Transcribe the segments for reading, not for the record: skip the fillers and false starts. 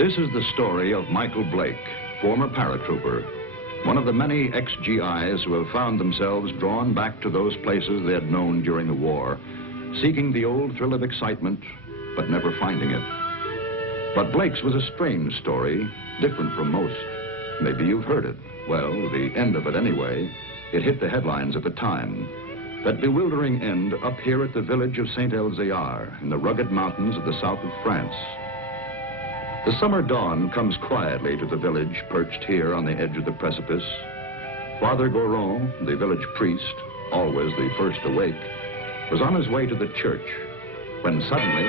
This is the story of Michael Blake, former paratrooper, one of the many ex-GIs who have found themselves drawn back to those places they had known during the war, seeking the old thrill of excitement, but never finding it. But Blake's was a strange story, different from most. Maybe you've heard it. Well, the end of it anyway. It hit the headlines at the time. That bewildering end up here at the village of Saint-Elzéar in the rugged mountains of the south of France. The summer dawn comes quietly to the village perched here on the edge of the precipice. Father Goron, the village priest, always the first awake, was on his way to the church when suddenly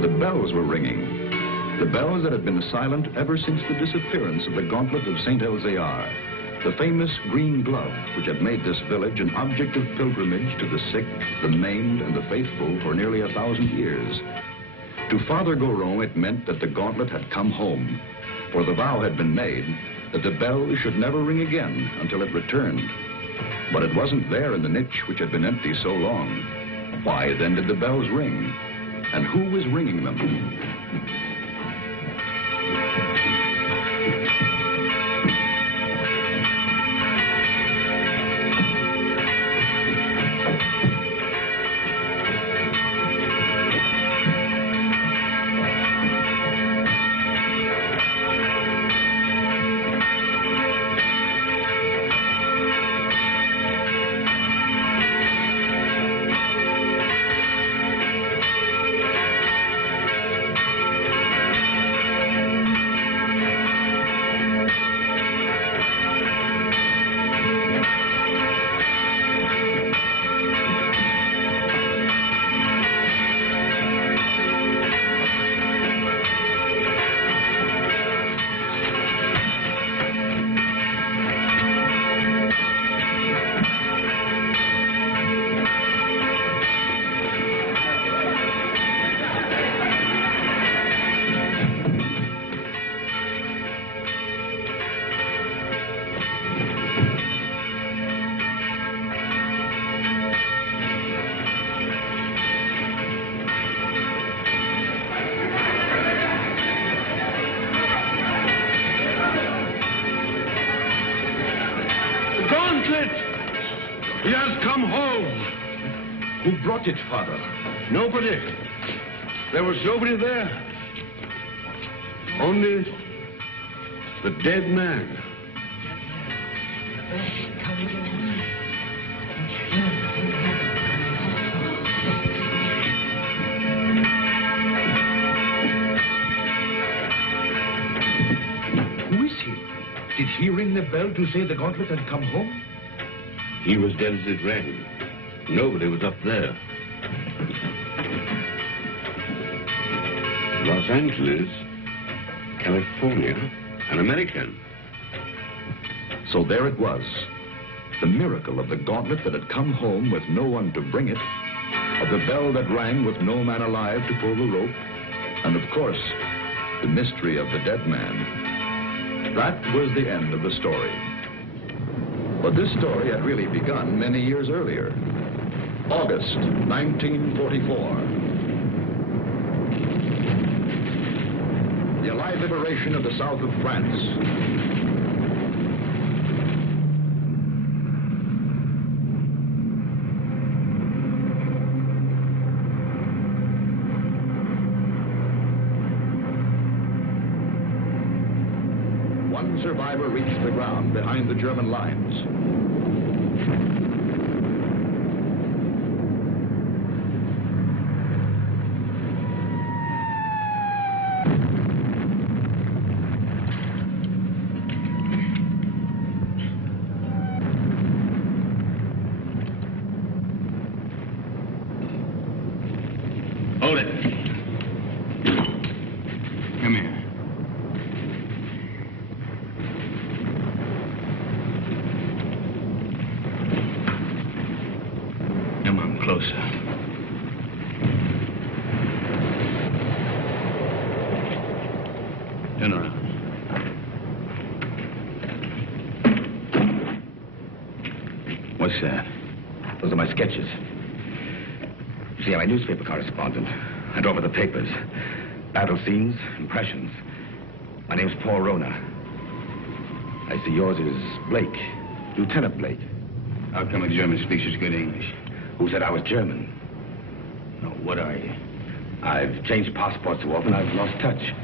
the bells were ringing. The bells that had been silent ever since the disappearance of the gauntlet of Saint-Elzéar, the famous green glove which had made this village an object of pilgrimage to the sick, the maimed, and the faithful for nearly 1,000 years. To Father Goron, it meant that the gauntlet had come home, for the vow had been made that the bell should never ring again until it returned. But it wasn't there in the niche which had been empty so long. Why then did the bells ring? And who was ringing them? He has come home. Who brought it, Father? Nobody. There was nobody there. Only the dead man. Who is he? Did he ring the bell to say the gauntlet had come home? He was dead as it rang. Nobody was up there. Los Angeles, California, an American. So there it was. The miracle of the gauntlet that had come home with no one to bring it, of the bell that rang with no man alive to pull the rope, and of course, the mystery of the dead man. That was the end of the story. But this story had really begun many years earlier. August 1944. The Allied liberation of the south of France. One survivor reached the ground behind the German lines. Hold it. Come here. Come on, closer. Turn around. What's that? Those are my sketches. You see, I'm a newspaper correspondent. I drove over the papers. Battle scenes, impressions. My name's Paul Rona. I see yours is Blake, Lieutenant Blake. How come a German speaks such good English? Who said I was German? No, what are you? I've changed passports so often I've lost touch.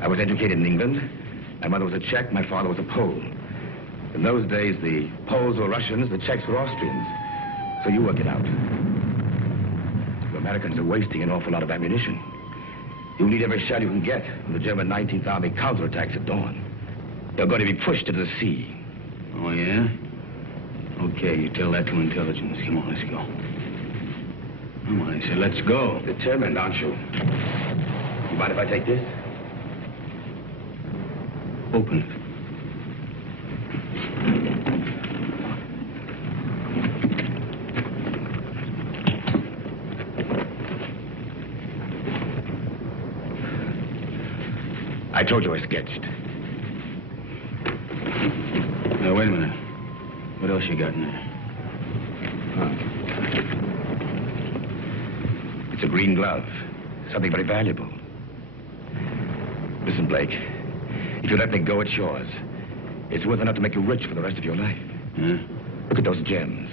I was educated in England. My mother was a Czech, my father was a Pole. In those days, the Poles were Russians, the Czechs were Austrians. So you work it out. The Americans are wasting an awful lot of ammunition. You'll need every shell you can get when the German 19th Army counterattacks at dawn. They're going to be pushed into the sea. Oh, yeah? Okay, you tell that to intelligence. Come on, let's go. Come on, I said, let's go. Determined, aren't you? You mind if I take this? Open it. I told you I sketched. Now, wait a minute. What else you got in there? It's a green glove. Something very valuable. Listen, Blake. If you let me go, it's yours. It's worth enough to make you rich for the rest of your life. Huh? Look at those gems.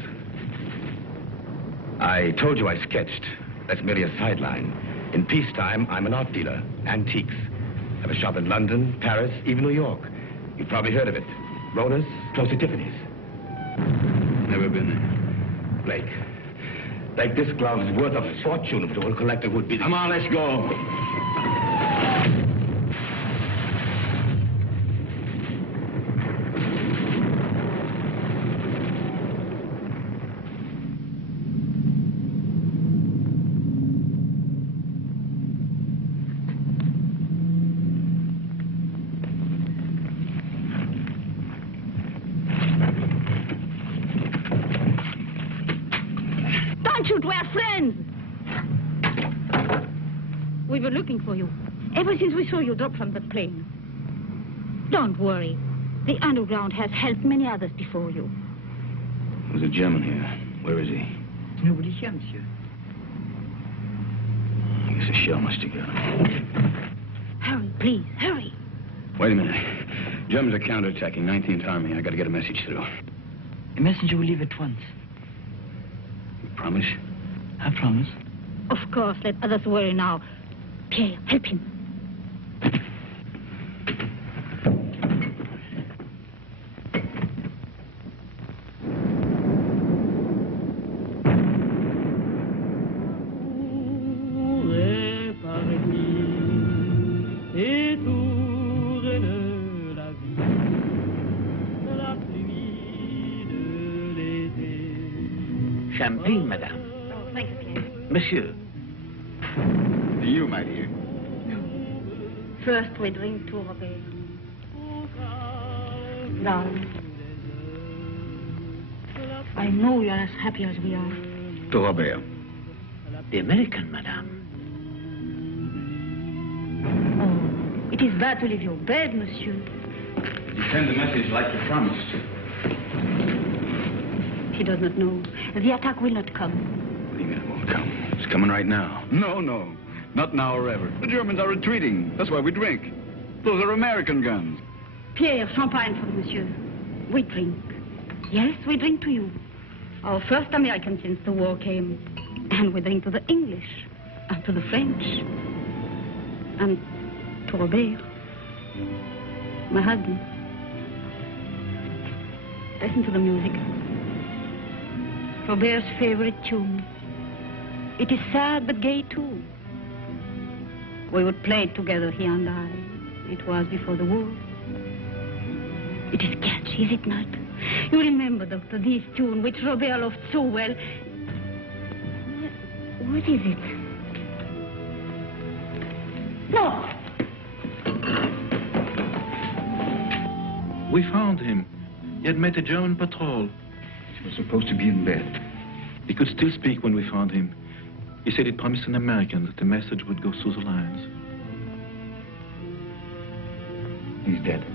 I told you I sketched. That's merely a sideline. In peacetime, I'm an art dealer. Antiques. I have a shop in London, Paris, even New York. You've probably heard of it. Rona's, close to Tiffany's. Never been there. Blake. Blake, this glove is worth a fortune if it were a collector who'd be... Come on, let's go. We were looking for you ever since we saw you drop from the plane. Don't worry. The underground has helped many others before you. There's a German here. Where is he? Nobody here, monsieur. I guess a shell must have got him. Hurry, please, hurry. Wait a minute. Germans are counterattacking 19th Army. I got to get a message through. A messenger will leave at once. You promise? I promise. Of course, let others worry now. Pierre, help him. Champagne, madame. Oh, thank you, Pierre. Monsieur. You, my dear. First, we drink to Robert. Darling, I know you're as happy as we are. To Robert. The American, madame. Oh, it is bad to leave your bed, monsieur. You send the message like you promised. He does not know. The attack will not come. What do you mean it won't come? It's coming right now. No. Not now or ever. The Germans are retreating. That's why we drink. Those are American guns. Pierre, champagne for monsieur. We drink. Yes, we drink to you. Our first American since the war came. And we drink to the English. And to the French. And to Robert. My husband. Listen to the music. Robert's favorite tune. It is sad but gay too. We would play it together, he and I. It was before the war. It is catchy, is it not? You remember, Doctor, this tune which Robert loved so well. What is it? No! We found him. He had met a German patrol. He was supposed to be in bed. He could still speak when we found him. He said he'd promised an American that the message would go through the lines. He's dead.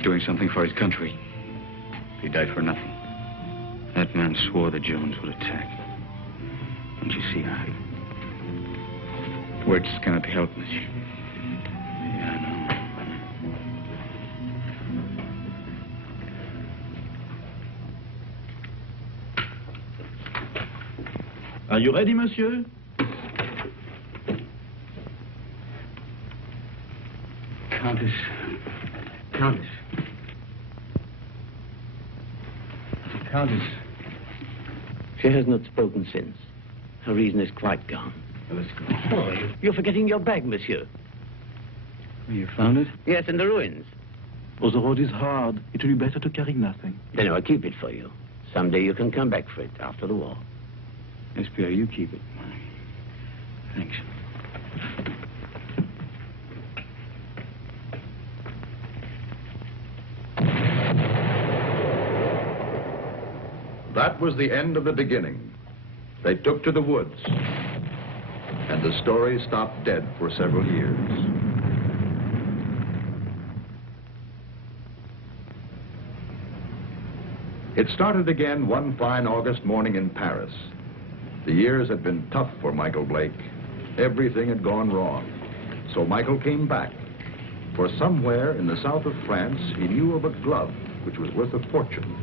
was doing something for his country. He died for nothing. That man swore the Germans would attack. Don't you see, Harry? Words cannot be helped, monsieur. Yeah, I know. Are you ready, monsieur? Countess. Countess. Countess. She has not spoken since. Her reason is quite gone. Well, let's go. Oh, you're forgetting your bag, monsieur. You found it? Yes, in the ruins. Oh, the road is hard. It will be better to carry nothing. Then I'll keep it for you. Someday you can come back for it after the war. Yes, Pierre, you keep it. Thanks. That was the end of the beginning. They took to the woods, and the story stopped dead for several years. It started again one fine August morning in Paris. The years had been tough for Michael Blake. Everything had gone wrong. So Michael came back. For somewhere in the south of France, he knew of a glove which was worth a fortune.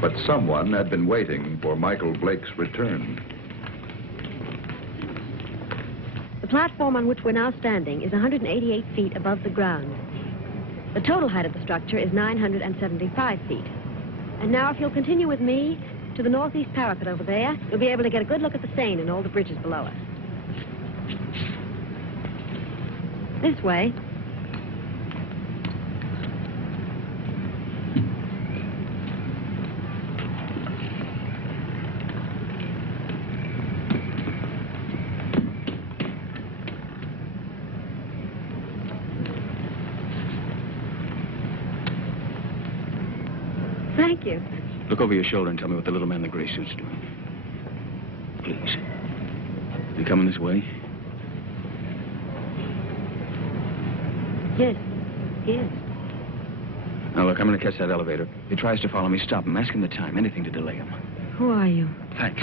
But someone had been waiting for Michael Blake's return. The platform on which we're now standing is 188 feet above the ground. The total height of the structure is 975 feet. And now, if you'll continue with me to the northeast parapet over there, you'll be able to get a good look at the Seine and all the bridges below us. This way. Thank you. Look over your shoulder and tell me what the little man in the gray suit's doing. Please. You coming this way? Yes, he is. Now, look, I'm going to catch that elevator. If he tries to follow me, stop him. Ask him the time. Anything to delay him. Who are you? Thanks.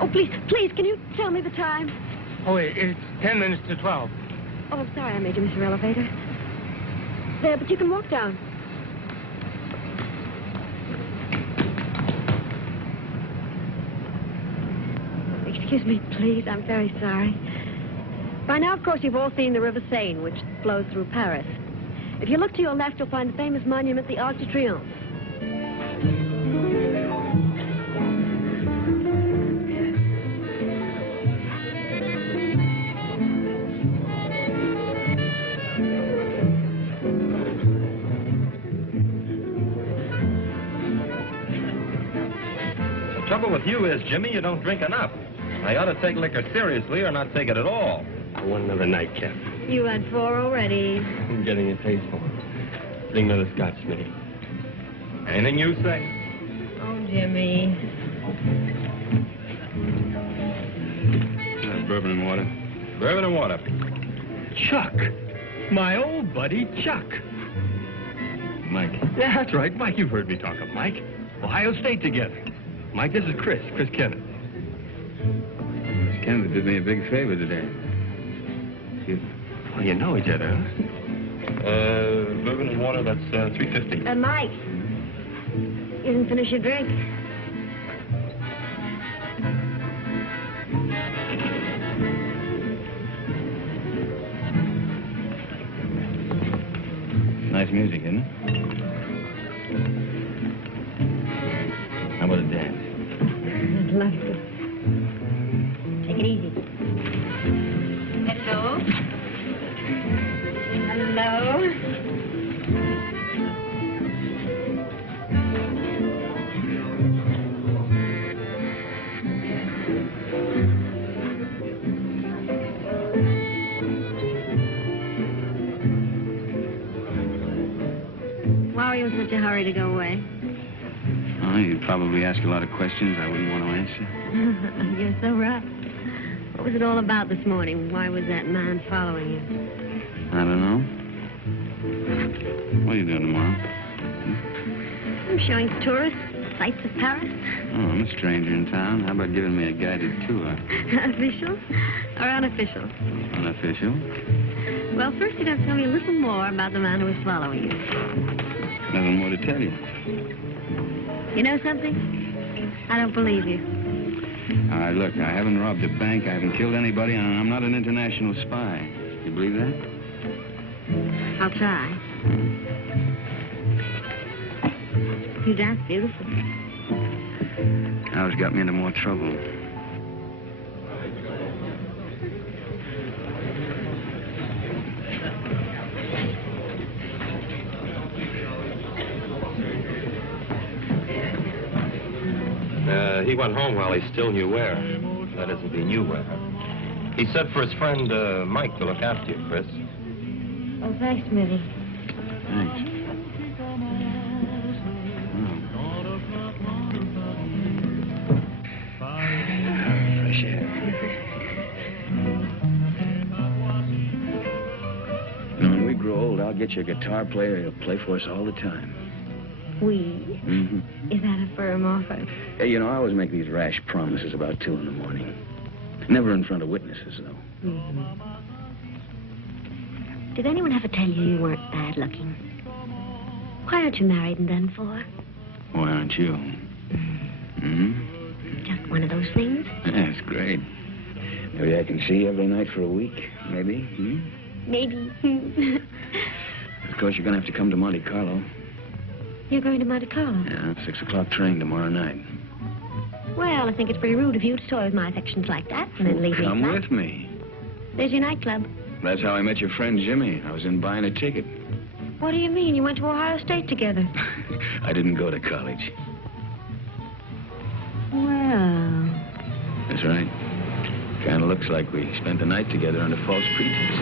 Oh, please, can you tell me the time? Oh, it's 10 minutes to 12. Oh, I'm sorry I made you miss your elevator. There, but you can walk down. Excuse me, please. I'm very sorry. By now, of course, you've all seen the River Seine, which flows through Paris. If you look to your left, you'll find the famous monument, the Arc de Triomphe. The trouble with you is, Jimmy, you don't drink enough. I ought to take liquor seriously or not take it at all. I want another nightcap. You had 4 already. I'm getting a taste for it. Bring another scotch, Smitty. Anything you say. Oh, Jimmy. Bourbon and water. Bourbon and water. Chuck. My old buddy, Chuck. Mike. Yeah, that's right, Mike. You've heard me talk of Mike. Ohio State together. Mike, this is Chris Kenneth. Miss Kennedy did me a big favor today. Excuse me. Well, you know each other, huh? Bourbon and water, that's $3.50. Mike, you didn't finish your drink. Nice music, isn't it? How about a dance? I'd love to. Take it easy. Hello. Hello. Why are you in such a hurry to go away? Oh, you'd probably ask a lot of questions I wouldn't want to answer. You're so right. What was it all about this morning? Why was that man following you? I don't know. What are you doing tomorrow? I'm showing tourists sights of Paris. Oh, I'm a stranger in town. How about giving me a guided tour? Official or unofficial? Unofficial. Well, first you'd have to tell me a little more about the man who was following you. Nothing more to tell you. You know something? I don't believe you. All right, look, I haven't robbed a bank, I haven't killed anybody, and I'm not an international spy. You believe that? I'll try. You dance beautifully. Now it's got me into more trouble. He went home while he still knew where. That is, if he knew where. He said for his friend, Mike, to look after you, Chris. Oh, thanks, Mitty. Thanks. Fresh air. When we grow old, I'll get you a guitar player who'll play for us all the time. We? Mm-hmm. Is that a firm offer? Hey, you know, I always make these rash promises about 2 in the morning. Never in front of witnesses, though. Mm-hmm. Did anyone ever tell you weren't bad looking? Why aren't you married and done for? Why aren't you? Mm-hmm. Just one of those things? Yeah, it's great. Maybe I can see you every night for a week. Maybe. Hmm? Maybe. Of course, you're going to have to come to Monte Carlo. You're going to Monte Carlo? Yeah, 6 o'clock train tomorrow night. Well, I think it's pretty rude of you to toy with my affections like that and then leave me Come flat. with me. There's your nightclub. That's how I met your friend Jimmy. I was in buying a ticket. What do you mean? You went to Ohio State together. I didn't go to college. Well... That's right. Kind of looks like we spent the night together under false pretenses.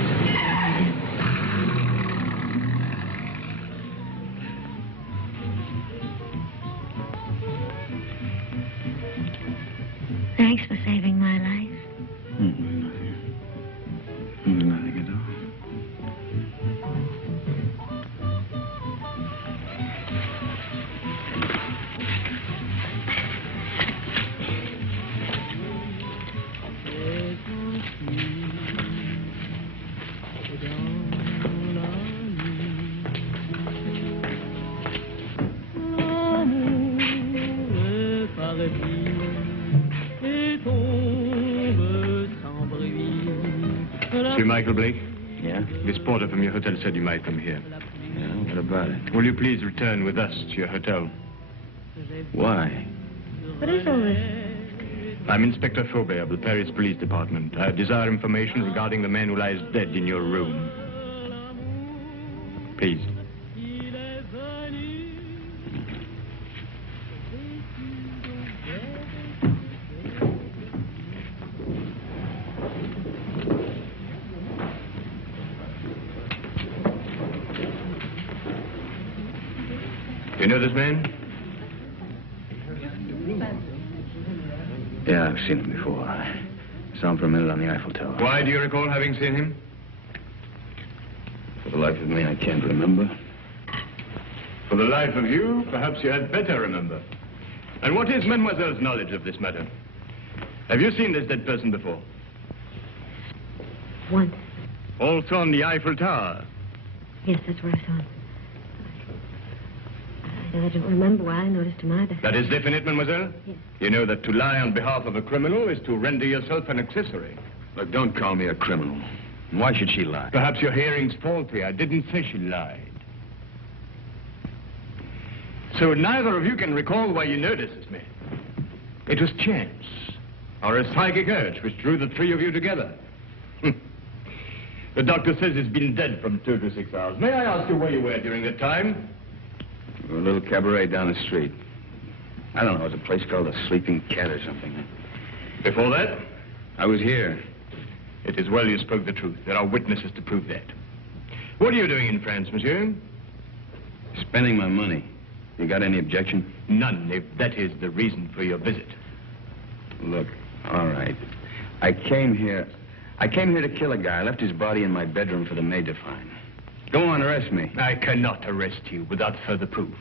Thanks for saving my life. Nothing at all. Monsieur Michael Blake? Yeah? This porter from your hotel said you might come here. Yeah, what about it? Will you please return with us to your hotel? Why? What is all this? I'm Inspector Faubert of the Paris Police Department. I desire information regarding the man who lies dead in your room. Please. You know this man? Yeah, I've seen him before. I saw him for a minute on the Eiffel Tower. Why do you recall having seen him? For the life of me, I can't remember. For the life of you, perhaps you had better remember. And what is Mademoiselle's knowledge of this matter? Have you seen this dead person before? Once. Also on the Eiffel Tower? Yes, that's where I saw him. I don't remember why I noticed him either. That is definite, mademoiselle? Yes. You know that to lie on behalf of a criminal is to render yourself an accessory. Look, don't call me a criminal. Why should she lie? Perhaps your hearing's faulty. I didn't say she lied. So neither of you can recall why you noticed this man. It was chance, or a psychic urge which drew the 3 of you together. The doctor says he's been dead from 2 to 6 hours. May I ask you where you were during that time? A little cabaret down the street. I don't know, it was a place called the Sleeping Cat or something. Before that? I was here. It is well you spoke the truth. There are witnesses to prove that. What are you doing in France, monsieur? Spending my money. You got any objection? None, if that is the reason for your visit. Look, all right. I came here to kill a guy. I left his body in my bedroom for the maid to find. Go on, arrest me. I cannot arrest you without further proof.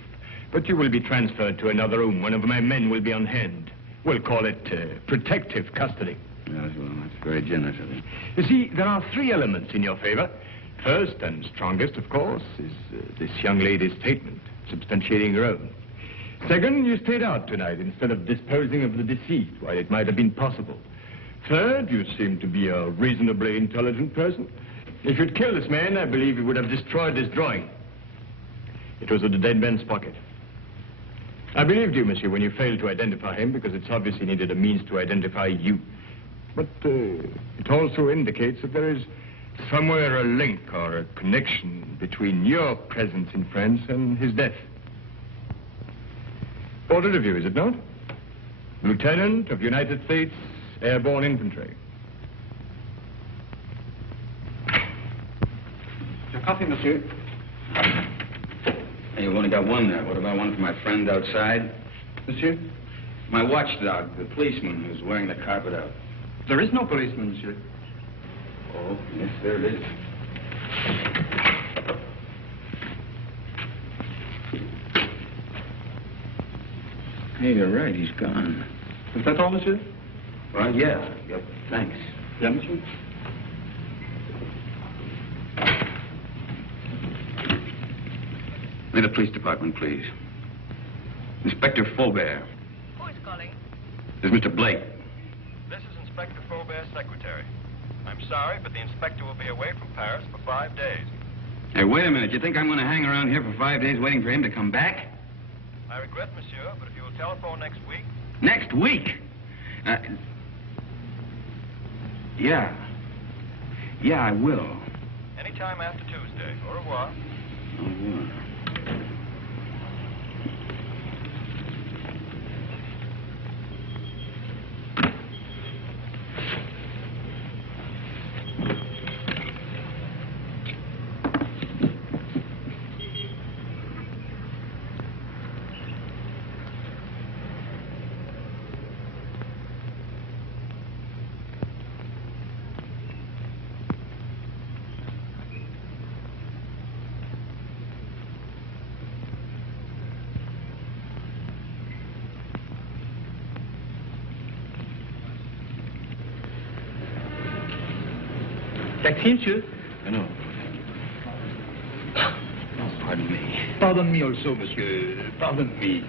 But you will be transferred to another room. One of my men will be on hand. We'll call it protective custody. Yes, well, that's very generous of you. You see, there are 3 elements in your favor. First and strongest, of course, is this young lady's statement, substantiating her own. Second, you stayed out tonight instead of disposing of the deceased while it might have been possible. Third, you seem to be a reasonably intelligent person. If you'd killed this man, I believe you would have destroyed this drawing. It was in the dead man's pocket. I believed you, monsieur, when you failed to identify him, because it's obvious he needed a means to identify you. But it also indicates that there is somewhere a link or a connection between your presence in France and his death. Portrait of you, is it not? Lieutenant of United States Airborne Infantry. Your coffee, monsieur. Hey, you've only got one there. What about one for my friend outside? Monsieur? My watchdog, the policeman who's wearing the carpet out. There is no policeman, monsieur. Oh, yes, there it is. Hey, you're right. He's gone. Is that all, monsieur? Well, yeah. Yep. Thanks. Yeah, monsieur? May the police department, please. Inspector Faubert. Who is calling? This is Mr. Blake. This is Inspector Faubert's secretary. I'm sorry, but the inspector will be away from Paris for 5 days. Hey, wait a minute. You think I'm going to hang around here for 5 days waiting for him to come back? I regret, monsieur, but if you will telephone next week... Next week? Yeah. Yeah, I will. Anytime after Tuesday. Au revoir. Au revoir. Taxi, monsieur? No. Oh, pardon me. Pardon me also, monsieur. Pardon me.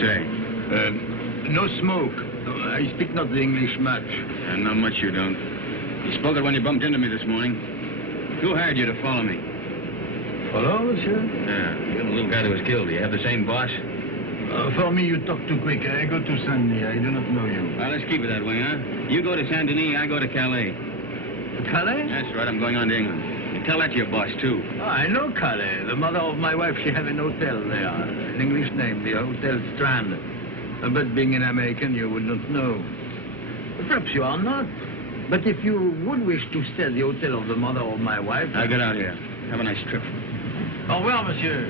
say? No smoke. I speak not the English much. Not much you don't. You spoke it when you bumped into me this morning. Who hired you to follow me? Follow, monsieur? Yeah, you're the little guy that was killed. Do you have the same boss? For me, you talk too quick. I go to Saint-Denis. I do not know you. Well, let's keep it that way, huh? You go to Saint-Denis, I go to Calais. Calais? That's right, I'm going on to England. You tell that to your boss, too. Oh, I know Calais. The mother of my wife, she have an hotel there. An English name, the Hotel Strand. But being an American, you would not know. Perhaps you are not. But if you would wish to stay at the hotel of the mother of my wife... I'll get out here. Have a nice trip. Au revoir, monsieur.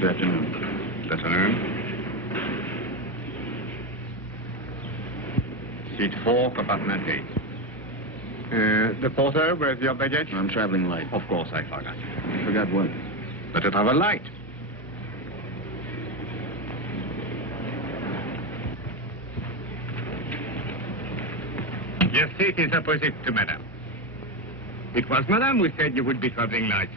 Good afternoon. Good afternoon. Seat 4, compartment 8. The porter, where's your baggage? I'm traveling light. Of course, I forgot. You forgot what? But to travel light. Your seat is opposite to Madame. It was Madame who said you would be traveling light.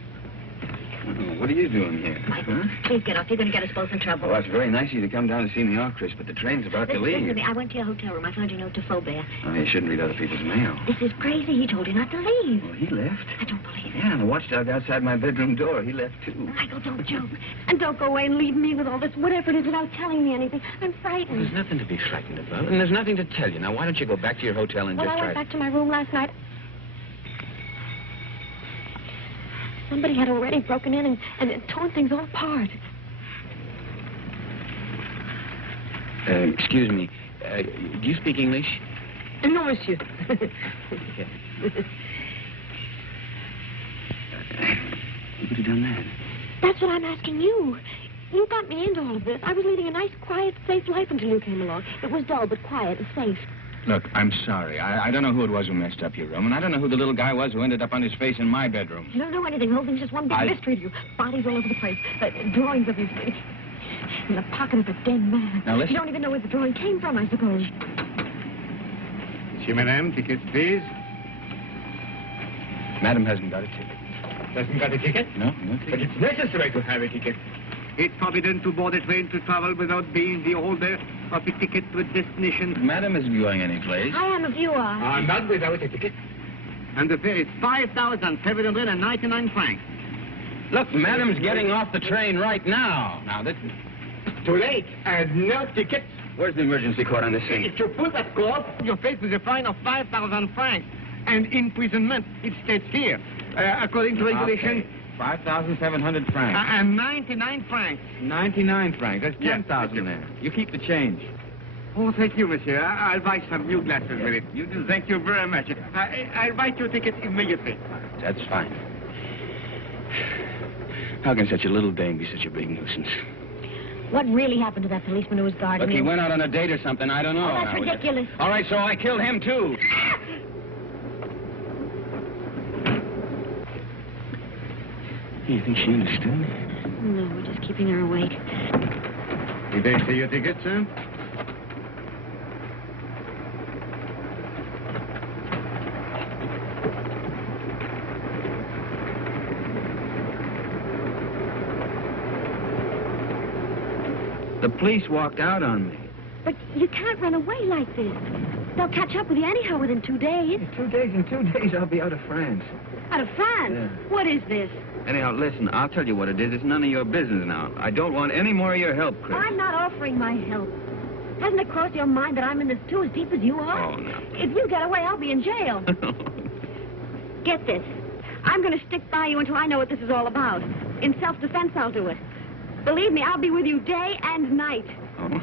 What are you doing here? Michael, please get off. You're going to get us both in trouble. Well, that's very nice of you to come down to see me off, Chris, but the train's about to Listen to leave. me. I went to your hotel room. I found your note to Faubert. Oh, you shouldn't read other people's mail. This is crazy. He told you not to leave. Well, he left. I don't believe it. Yeah, and the watchdog outside my bedroom door, he left, too. Michael, don't joke. And don't go away and leave me with all this, whatever it is, without telling me anything. I'm frightened. There's nothing to be frightened about, and there's nothing to tell you. Now, why don't you go back to your hotel and Well, just I try went back to my room last night. Somebody had already broken in and torn things all apart. Excuse me. Do you speak English? No, monsieur. What have you done that? That's what I'm asking you. You got me into all of this. I was leading a nice, quiet, safe life until you came along. It was dull, but quiet and safe. Look, I'm sorry. I don't know who it was who messed up your room, and I don't know who the little guy was who ended up on his face in my bedroom. You don't know anything. The whole thing's just one big mystery to you. Bodies all over the place. Drawings of his... in the pocket of a dead man. Now, listen. You don't even know where the drawing came from, I suppose. Monsieur, Madame, tickets, please. Madam hasn't got a ticket. Doesn't got a ticket? No ticket. But it's necessary to have a ticket. It's forbidden to board a train to travel without being the holder of a ticket to a destination. Madam isn't going anyplace. I am if you are. Not without a ticket. And the fare is 5,799 francs. Look, Madam's getting off the train right now. Now, this... Too late. And no ticket. Where's the emergency cord on this thing? If you pull that cord, you're faced with a fine of 5,000 francs. And imprisonment, it states here. According to regulation... Okay. 5,700 francs. And 99 francs. 99 francs. That's Yes, 10,000 there. You keep the change. Oh, thank you, monsieur. I'll buy some new glasses with it. You do. Thank you very much. I'll write your ticket immediately. That's fine. How can such a little dame be such a big nuisance? What really happened to that policeman who was guarding Look, you? he went out on a date or something. I don't know. Oh, that's ridiculous. All right, so I killed him, too. You think she understood? No, we're just keeping her awake. Did they see your ticket, sir? The police walked out on me. But you can't run away like this. They'll catch up with you anyhow within 2 days. In 2 days, I'll be out of France. Out of France? Yeah. What is this? Anyhow, listen, I'll tell you what it is. It's none of your business now. I don't want any more of your help, Chris. I'm not offering my help. Hasn't it crossed your mind that I'm in this too as deep as you are? Oh, no. If you get away, I'll be in jail. Get this. I'm going to stick by you until I know what this is all about. In self-defense, I'll do it. Believe me, I'll be with you day and night. Oh,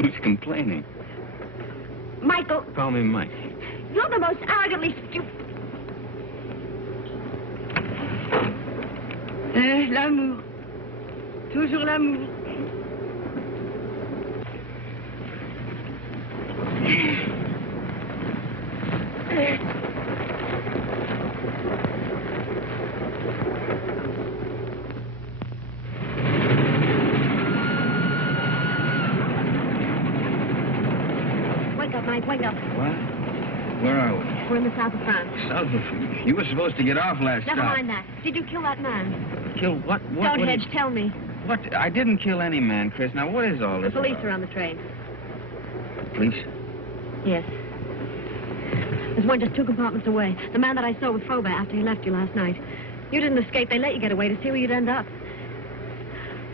who's complaining? Michael, Call me Mike. you're the most arrogantly stupid... L'amour. Toujours l'amour. Mike, wake up. What? Where are we? We're in the south of France. South of... You were supposed to get off last Never stop. mind that. Did you kill that man? Kill what? Stonehenge, tell me. What? I didn't kill any man, Chris. Now, what is all The this police about? are on the train. Police? Yes. There's one just 2 compartments away. The man that I saw with Frobe after he left you last night. You didn't escape. They let you get away to see where you'd end up.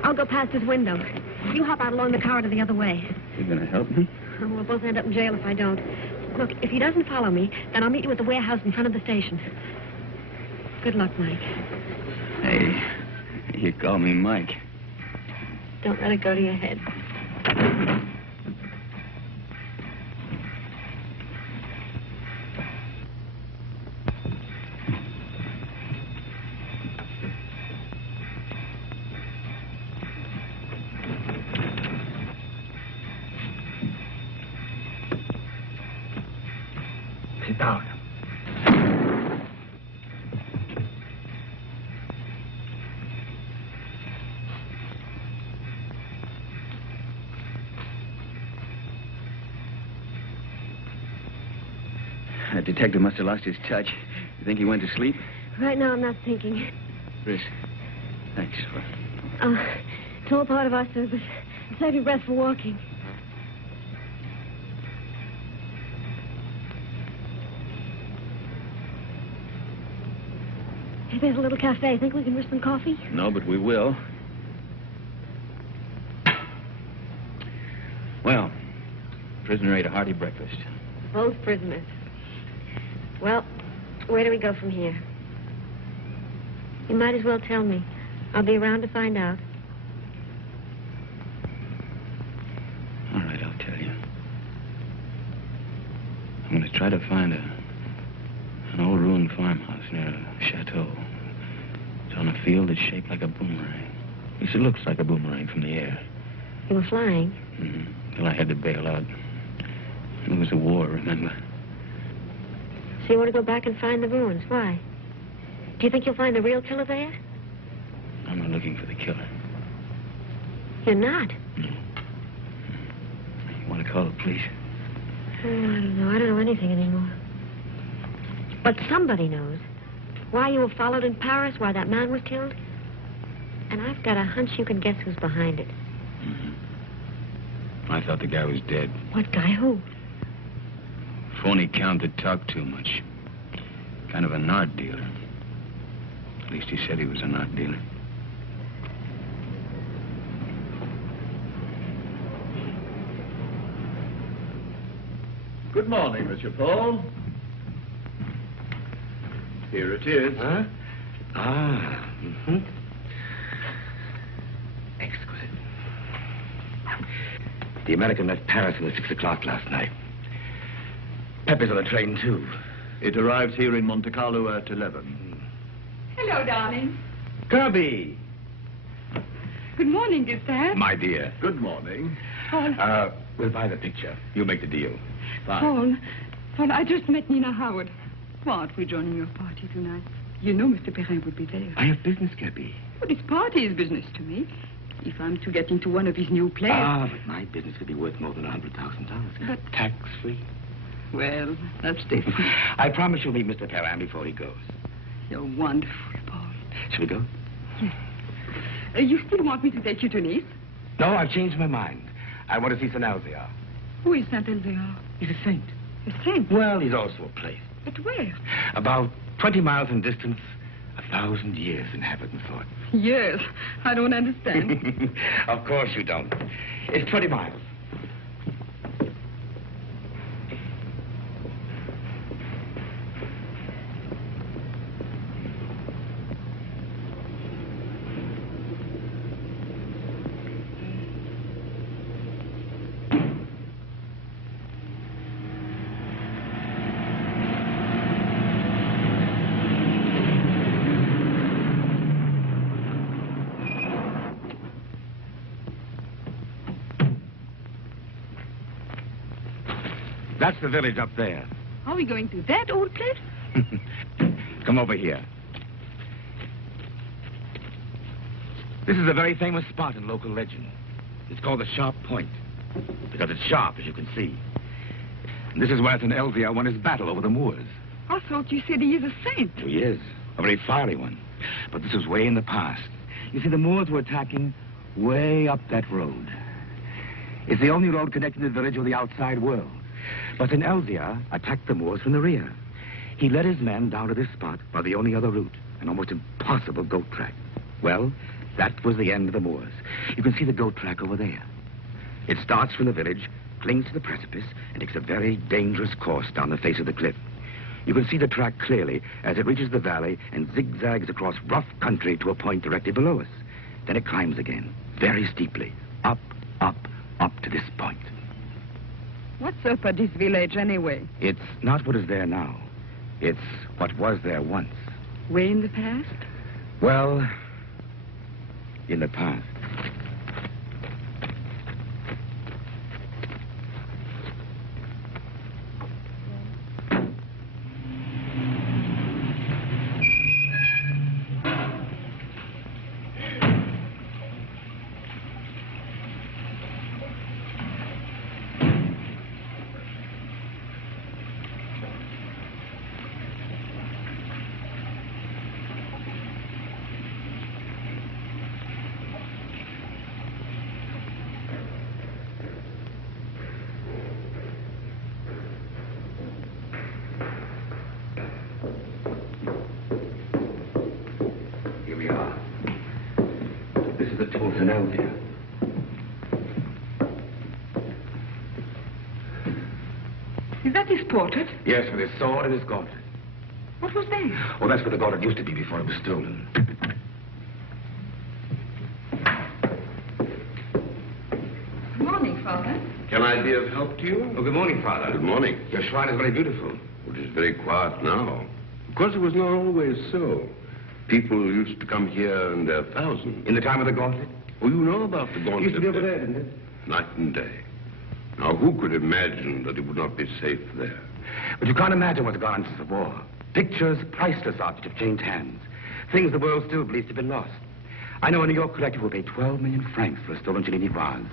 I'll go past his window. You hop out along the corridor the other way. You gonna help me? Oh, we'll both end up in jail if I don't. Look, if he doesn't follow me, then I'll meet you at the warehouse in front of the station. Good luck, Mike. Hey, you call me Mike. Don't let it go to your head. Sit down. That detective must have lost his touch. You think he went to sleep? Right now, I'm not thinking. Chris, thanks for... It's all part of our service. Save your breath for walking. Hey, there's a little cafe. Think we can risk some coffee? No, but we will. Well, prisoner ate a hearty breakfast. Both prisoners. Well, where do we go from here? You might as well tell me. I'll be around to find out. All right, I'll tell you. I'm going to try to find an old ruined farmhouse near a chateau. It's on a field that's shaped like a boomerang. At least it looks like a boomerang from the air. You were flying? Mm-hmm. Till I had to bail out. It was a war, remember? So you want to go back and find the ruins? Why? Do you think you'll find the real killer there? I'm not looking for the killer. You're not? No. You want to call the police? Oh, I don't know. I don't know anything anymore. But somebody knows. Why you were followed in Paris, why that man was killed. And I've got a hunch you can guess who's behind it. Mm-hmm. I thought the guy was dead. What guy? Who? Phony count that talked too much. Kind of an art dealer. At least he said he was an art dealer. Good morning, Monsieur Paul. Here it is. Huh? Ah. Mm-hmm. Exquisite. The American left Paris at 6 o'clock last night. Pepe's on the train, too. It arrives here in Monte Carlo at 11. Hello, darling. Kirby! Good morning, Gustave. My dear. Good morning. Paul. We'll buy the picture. You make the deal. Fine. Paul, I just met Nina Howard. Why aren't we joining your party tonight? You know Mr. Perrin would be there. I have business, Kirby. Well, this party is business to me. If I'm to get into one of his new plays... Ah, but my business could be worth more than $100,000. But... Tax-free. Well, that's different. I promise you'll meet Mr. Perrin before he goes. You're wonderful, Paul. Shall we go? Yes. You still want me to take you to Nice? No, I've changed my mind. I want to see Saint Elzéar. Who is Saint Elzéar? He's a saint. A saint? Well, he's also a place. But where? About 20 miles in distance, 1,000 years in habit and thought. Yes, I don't understand. Of course you don't. It's 20 miles. That's the village up there. Are we going to that old place? Come over here. This is a very famous spot in local legend. It's called the Sharp Point, because it's sharp, as you can see. This is where St. Elvia won his battle over the Moors. I thought you said he is a saint. He is. A very fiery one. But this was way in the past. You see, the Moors were attacking way up that road. It's the only road connecting the village with the outside world. But St. Elvia attacked the Moors from the rear. He led his men down to this spot by the only other route, an almost impossible goat track. Well, that was the end of the Moors. You can see the goat track over there. It starts from the village, clings to the precipice, and takes a very dangerous course down the face of the cliff. You can see the track clearly as it reaches the valley and zigzags across rough country to a point directly below us. Then it climbs again, very steeply, up, up, up to this point. What's up at this village anyway? It's not what is there now. It's what was there once. Way in the past? Well, in the past. Is that his portrait? Yes, with his sword and his gauntlet. What was that? Oh, that's where the gauntlet used to be before it was stolen. Good morning, Father. Can I be of help to you? Oh, good morning, Father. Good morning. Your shrine is very beautiful. It is very quiet now. Of course, it was not always so. People used to come here in their thousands. In the time of the gauntlet? Oh, you know about the gauntlet. It used to be over there, didn't it? Night and day. Now, who could imagine that it would not be safe there? But you can't imagine what's gone on since the war. Pictures, priceless objects have changed hands. Things the world still believes to have been lost. I know a New York collector will pay 12 million francs for a stolen Cellini vase.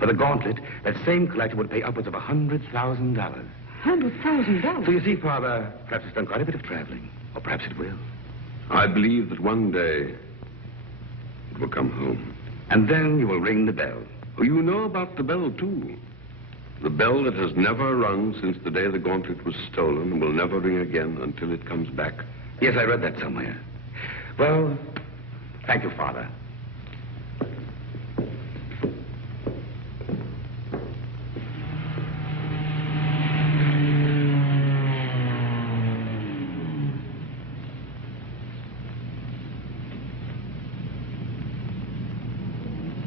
For the gauntlet, that same collector would pay upwards of $100,000. $100,000? So you see, Father, perhaps it's done quite a bit of traveling. Or perhaps it will. I believe that one day it will come home. And then you will ring the bell. Oh, you know about the bell, too. The bell that has never rung since the day the gauntlet was stolen and will never ring again until it comes back. Yes, I read that somewhere. Well, thank you, Father.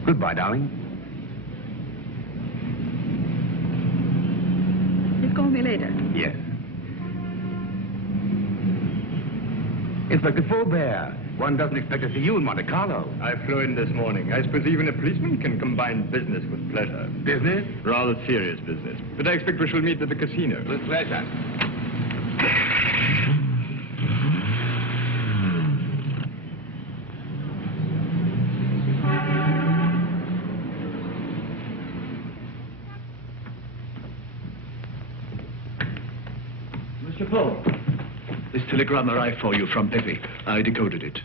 Goodbye, darling. You'll call me later. Yes. Inspector Faubert, one doesn't expect to see you in Monte Carlo. I flew in this morning. I suppose even a policeman can combine business with pleasure. Business? Rather serious business. But I expect we shall meet at the casino. With pleasure. Mr. Paul, this telegram arrived for you from Pepe. I decoded it.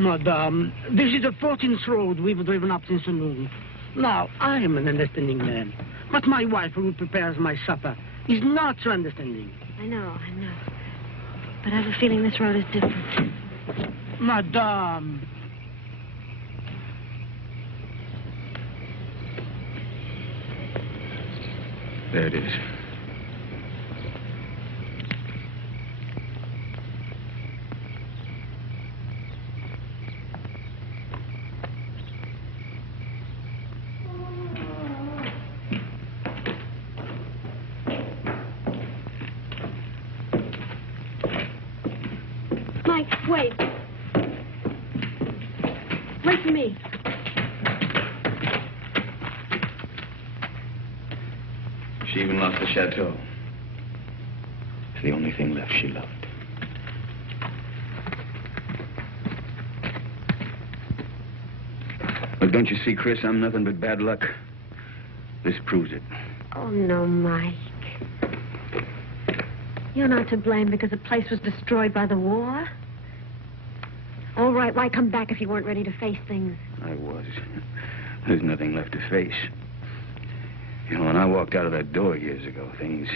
Madame, this is the 14th road we've driven up since noon. Now, I am an understanding man, but my wife, who prepares my supper, is not so understanding. I know. But I have a feeling this road is different. Madame. There it is. Mike, wait. Wait for me. She even lost the chateau. It's the only thing left she loved. But don't you see, Chris, I'm nothing but bad luck. This proves it. Oh, no, Mike. You're not to blame because the place was destroyed by the war. All right, why come back if you weren't ready to face things? I was. There's nothing left to face. You know, when I walked out of that door years ago, things,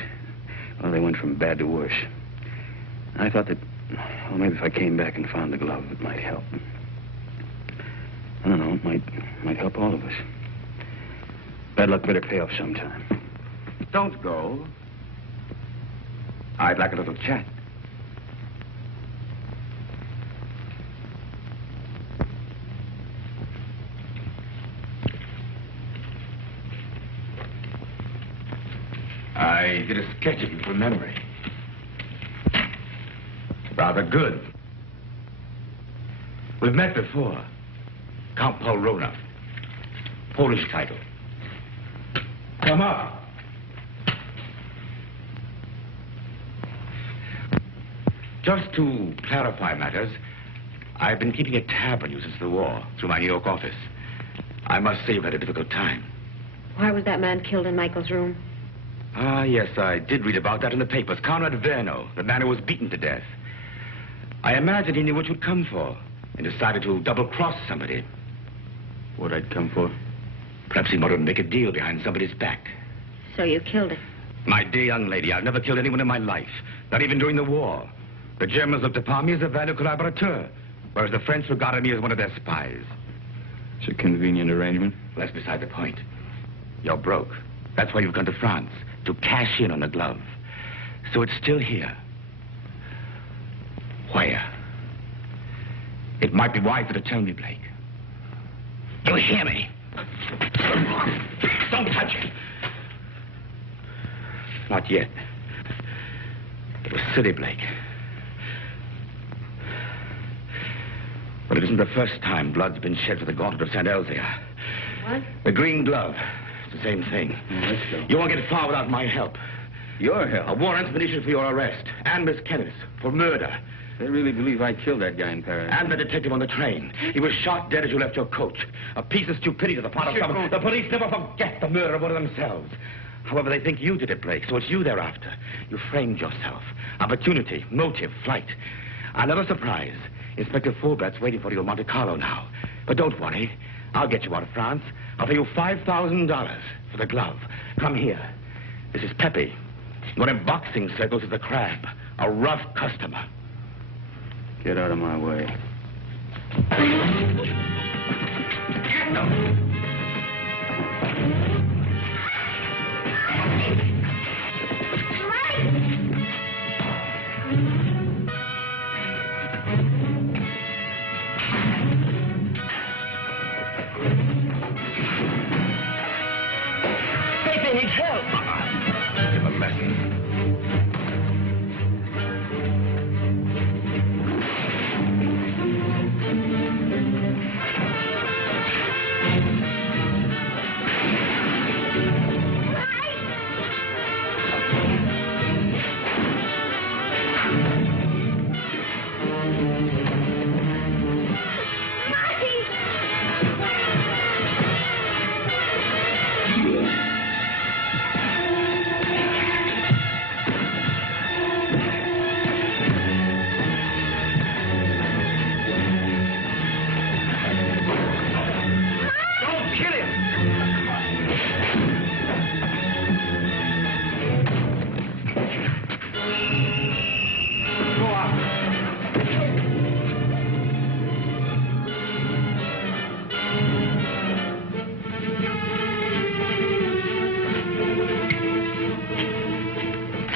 well, they went from bad to worse. I thought that, well, maybe if I came back and found the glove, it might help. I don't know, it might help all of us. Bad luck better pay off sometime. Don't go. I'd like a little chat. I did a sketch of you from memory. Rather good. We've met before. Count Polrona. Polish title. Come up. Just to clarify matters, I've been keeping a tab on you since the war, through my New York office. I must say you've had a difficult time. Why was that man killed in Michael's room? Ah, yes, I did read about that in the papers. Conrad Verno, the man who was beaten to death. I imagined he knew what you'd come for and decided to double-cross somebody. What I'd come for? Perhaps he wanted to make a deal behind somebody's back. So you killed him? My dear young lady, I've never killed anyone in my life, not even during the war. The Germans looked upon me as a valued collaborateur, whereas the French regarded me as one of their spies. It's a convenient arrangement. Well, that's beside the point. You're broke. That's why you've gone to France, to cash in on the glove. So it's still here. Where? It might be wiser to tell me, Blake. You hear me? Don't touch it. Not yet. It was silly, Blake. But it isn't the first time blood's been shed for the gauntlet of St. Elzea. What? The green glove. It's the same thing. Let's go. You won't get far without my help. Your help? A war expedition for your arrest. And Miss Kenneth for murder. They really believe I killed that guy in Paris. And the detective on the train. He was shot dead as you left your coach. A piece of stupidity to the part of some... The police never forget the murder of one of themselves. However, they think you did it, Blake, so it's you they're after. You framed yourself. Opportunity, motive, flight. Another surprise. Inspector Fulbert's waiting for you in Monte Carlo now. But don't worry. I'll get you out of France. I'll pay you $5,000 for the glove. Come here. This is Pepe. What in boxing circles is a crab. A rough customer. Get out of my way. Pepe needs help. Give him a lesson.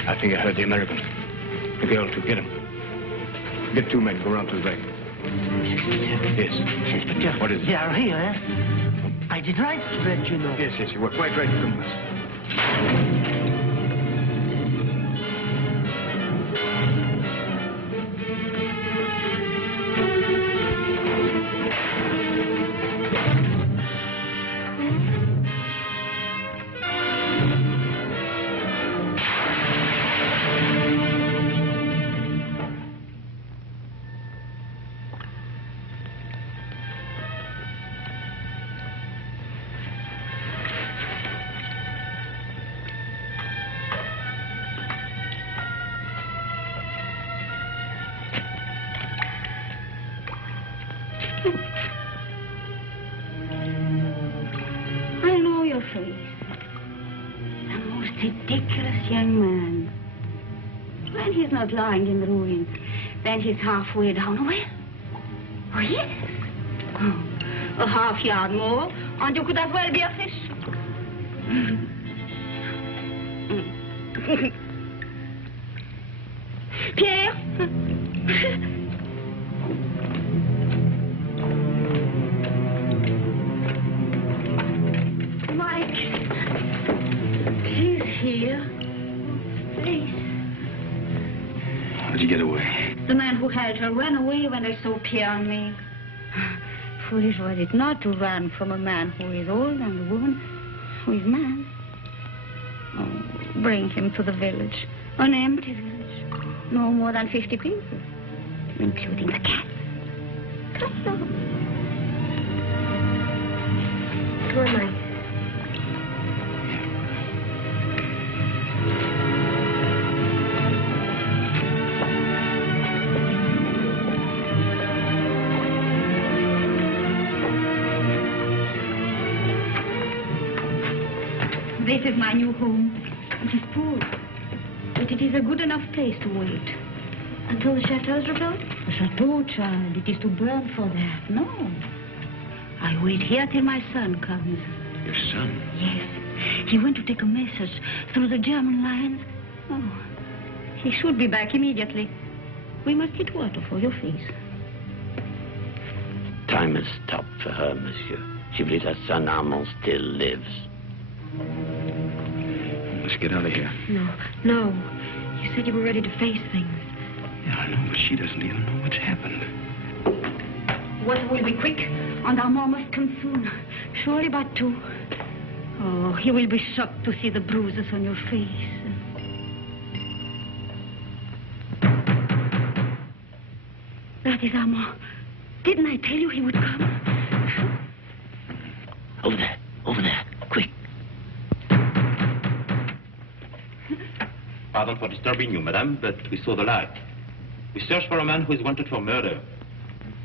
I think I heard the American. The girl to get him. Get 2 men, go round to the back. Yes. Inspector. What is it? They are here, eh? I did right to let you know. Yes, you were quite right to come with us. I know your face. The most ridiculous young man. When he's not lying in the ruins, then he's halfway down a well. Oh, yes. Oh, a half yard more, and you could as well be a fish. Pierre? Mike. He's here. Please. How'd you get away? The man who held her ran away when I saw Pierre and me. Foolish was it not to run from a man who is old and a woman who is mad. Oh, bring him to the village. An empty village. No more than 50 people, including the cat. Come on. Come on, Mike. This is my new home. It is poor, but it is a good enough place to wait. Until the chateau is rebuilt? The chateau, child, it is to burn for that. No. I wait here till my son comes. Your son? Yes. He went to take a message through the German lines. Oh, he should be back immediately. We must get water for your face. Time has stopped for her, monsieur. She believes her son Armand still lives. Let's get out of here. No. You said you were ready to face things. Yeah, I know, but she doesn't even know what's happened. Water will be quick, and Armand must come soon. Surely by 2. Oh, he will be shocked to see the bruises on your face. That is Armand. Didn't I tell you he would come? Over there, quick. Pardon for disturbing you, madame, but we saw the light. We search for a man who is wanted for murder.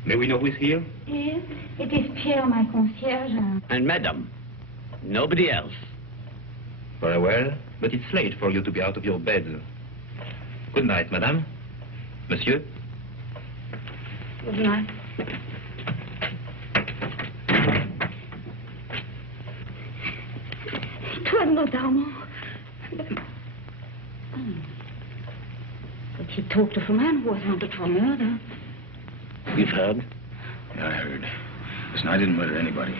May we know who is here? Yes, it is Pierre, my concierge. And madame, nobody else. Very well, but it's late for you to be out of your bed. Good night, madame. Monsieur? Good night. It was not Armand. But he talked of a man who was wanted for murder. You've heard? Yeah, I heard. Listen, I didn't murder anybody.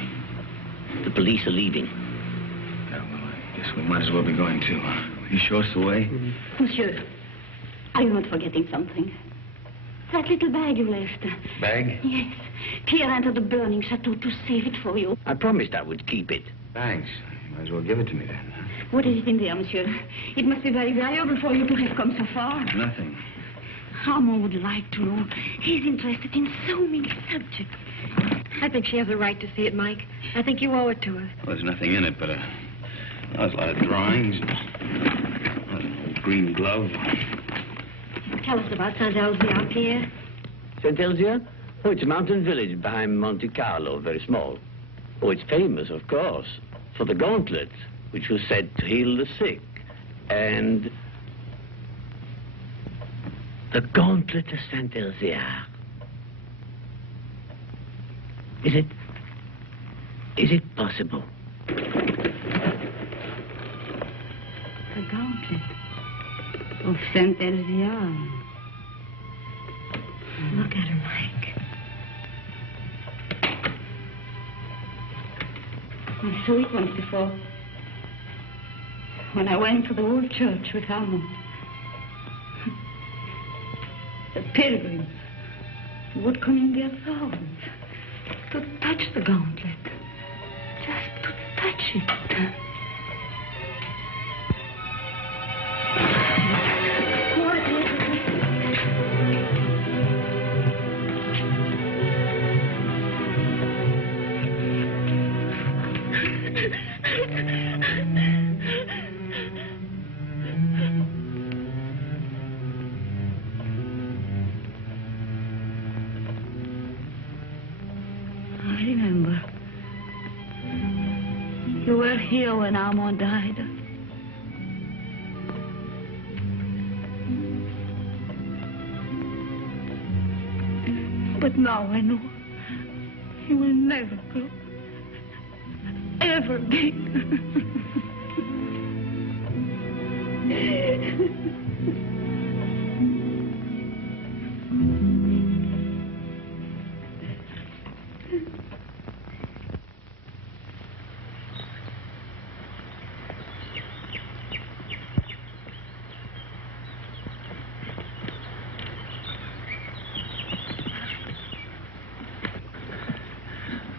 The police are leaving. Yeah, well, I guess we might as well be going, too. Will you show us the way? Monsieur, are you not forgetting something? That little bag you left. Bag? Yes. Pierre entered the burning chateau to save it for you. I promised I would keep it. Thanks. You might as well give it to me, then. What is it in there, monsieur? It must be very valuable for you to have come so far. Nothing. Armand would like to know. He's interested in so many subjects. I think she has a right to see it, Mike. I think you owe it to her. Well, there's nothing in it but there's a lot of drawings. An old green glove. Tell us about Saint-Elzéar, Pierre. Saint-Elzéar? Oh, it's a mountain village behind Monte Carlo, very small. Oh, it's famous, of course, for the gauntlet, which was said to heal the sick. And the gauntlet of Saint-Elzéar. Is it possible? The gauntlet of Saint-Elzéar. Look at her, Mike. I saw it once before. When I went to the old church with Armand. The pilgrims would come in their thousands to touch the gauntlet. Just to touch it. What is it? here when Armand died. But now I know he will never go. Ever again.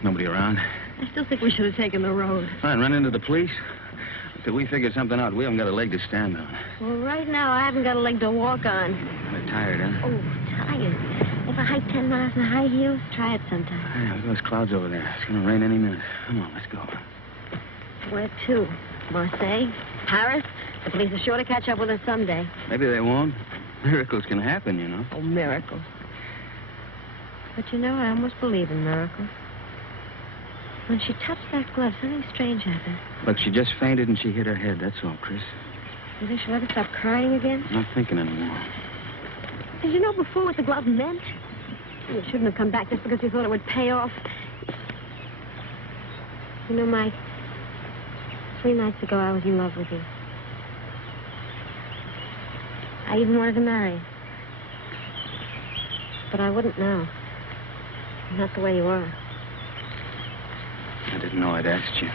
Nobody around? I still think we should have taken the road. Fine, run into the police. Till we figure something out, we haven't got a leg to stand on. Well, right now, I haven't got a leg to walk on. Kind of tired, huh? Oh, tired. If I hike 10 miles in high heels, try it sometime. Yeah, look at those clouds over there. It's going to rain any minute. Come on, let's go. Where to? Marseille? Paris? The police are sure to catch up with us someday. Maybe they won't. Miracles can happen, you know. Oh, miracles. But you know, I almost believe in miracles. When she touched that glove, something strange happened. Look, she just fainted and she hit her head. That's all, Chris. You think she'll ever stop crying again? I'm not thinking anymore. Did you know before what the glove meant? You shouldn't have come back just because you thought it would pay off. You know, Mike, 3 nights ago I was in love with you. I even wanted to marry you. But I wouldn't now. Not the way you are. I didn't know I'd asked you.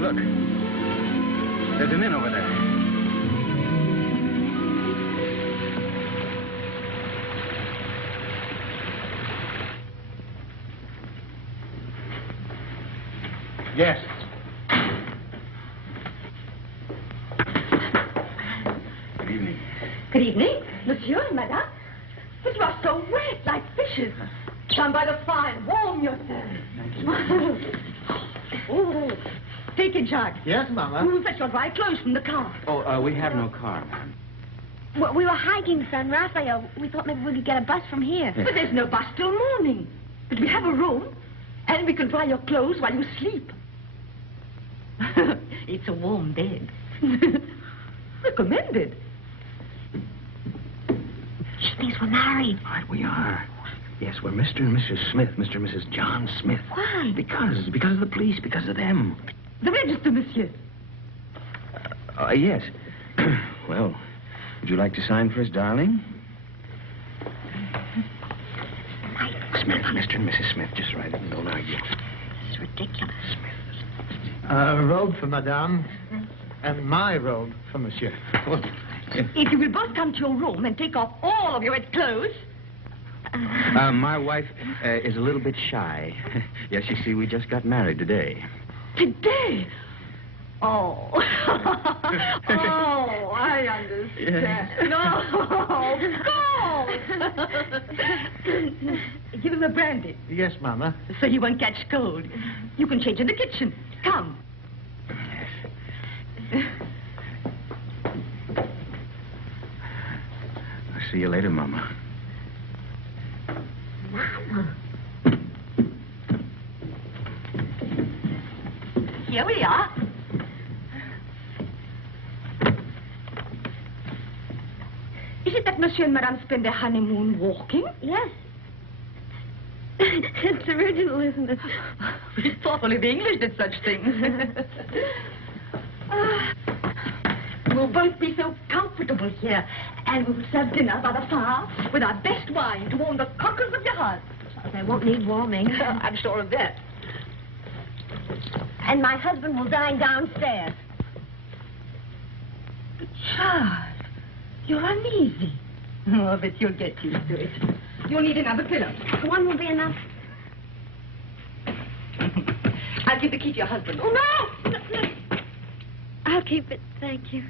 Look. There's an inn over there. Yes. Good evening. Good evening, monsieur and madame. But you are so wet, like fishes. Stand by the fire, warm yourselves. Oh, take it, Jacques. Yes, Mama. We'll fetch your dry clothes from the car. Oh, we have no car, ma'am. Well, we were hiking San Rafael. We thought maybe we could get a bus from here. But there's no bus till morning. But we have a room, and we can dry your clothes while you sleep. It's a warm bed. Recommended. She thinks we're married. Right, we are. Yes, we're Mr. and Mrs. Smith, Mr. and Mrs. John Smith. Why? Because of the police, because of them. The register, monsieur. Yes. Well, would you like to sign for us, darling? Smith, Mr. and Mrs. Smith, just write it and don't argue. This is ridiculous. A robe for Madame, and my robe for Monsieur. If you will both come to your room and take off all of your wet clothes. My wife is a little bit shy. Yes, you see, we just got married today. Today? Oh. Oh, I understand. No. Go. Give him a brandy. Yes, Mama. So he won't catch cold. You can change in the kitchen. Come. I'll see you later, Mama. Mama. Here we are. Is it that Monsieur and Madame spend their honeymoon walking? Yes. It's original, isn't it? We thought only the English did such things. We'll both be so comfortable here, and we'll serve dinner by the fire with our best wine to warm the cockles of your heart. They won't need warming. I'm sure of that. And my husband will dine downstairs. But Charles, you're uneasy. Oh, but you'll get used to it. You'll need another pillow. One will be enough. I'll give the key to your husband. Oh, no! I'll keep it, thank you.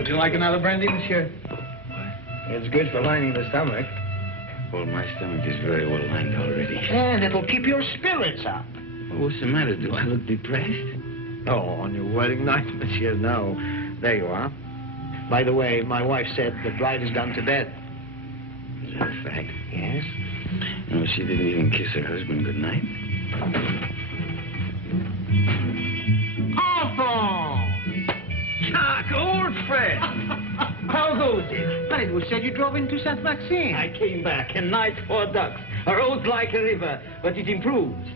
Would you like another brandy, monsieur? It's good for lining the stomach. Well, my stomach is very well lined already. And it'll keep your spirits up. Well, what's the matter? Do I look depressed? Oh, on your wedding night, monsieur, no. There you are. By the way, my wife said the bride has gone to bed. Is that a fact? Yes. No, she didn't even kiss her husband goodnight. Enfant! Jack, old friend! How goes it? But it was said you drove into Saint Maxime. I came back, and night for ducks. A road like a river, but it improves.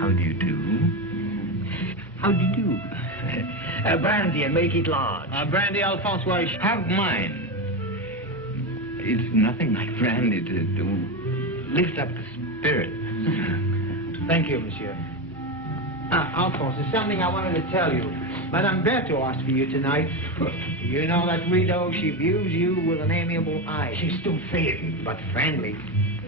How do you do? How do you do? Brandy and make it large. Brandy, Alphonse, why? Have mine. It's nothing like brandy to lift up the spirit. Thank you, monsieur. Alphonse, there's something I wanted to tell you. Madame Berthaud asked for you tonight. You know that widow, she views you with an amiable eye. She's too thin, but friendly.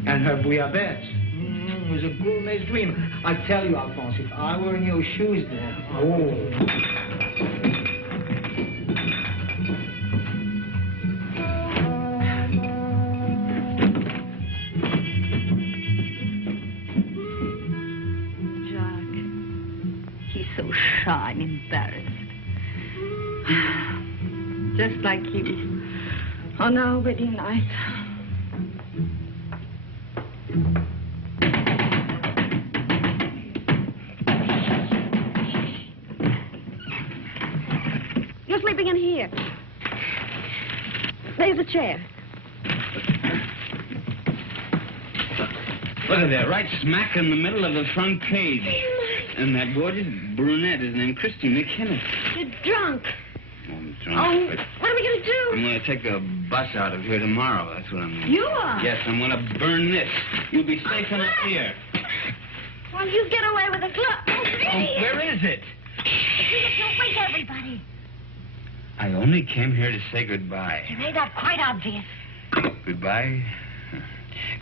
And her bouillabaisse was a gourmet's dream. I tell you, Alphonse, if I were in your shoes then... Oh... Shy and embarrassed. Just like you on our wedding night. You're sleeping in here. There's a chair. Look at that, right smack in the middle of the front page. And that gorgeous brunette is named Christy McKinnon. You're drunk. I'm drunk. Oh, but what are we going to do? I'm going to take a bus out of here tomorrow. That's what I'm going to do. You are? Yes, I'm going to burn this. You'll be safe enough here. Well, you get away with a glove. Oh, where is it? Don't wake everybody. I only came here to say goodbye. You made that quite obvious. Goodbye?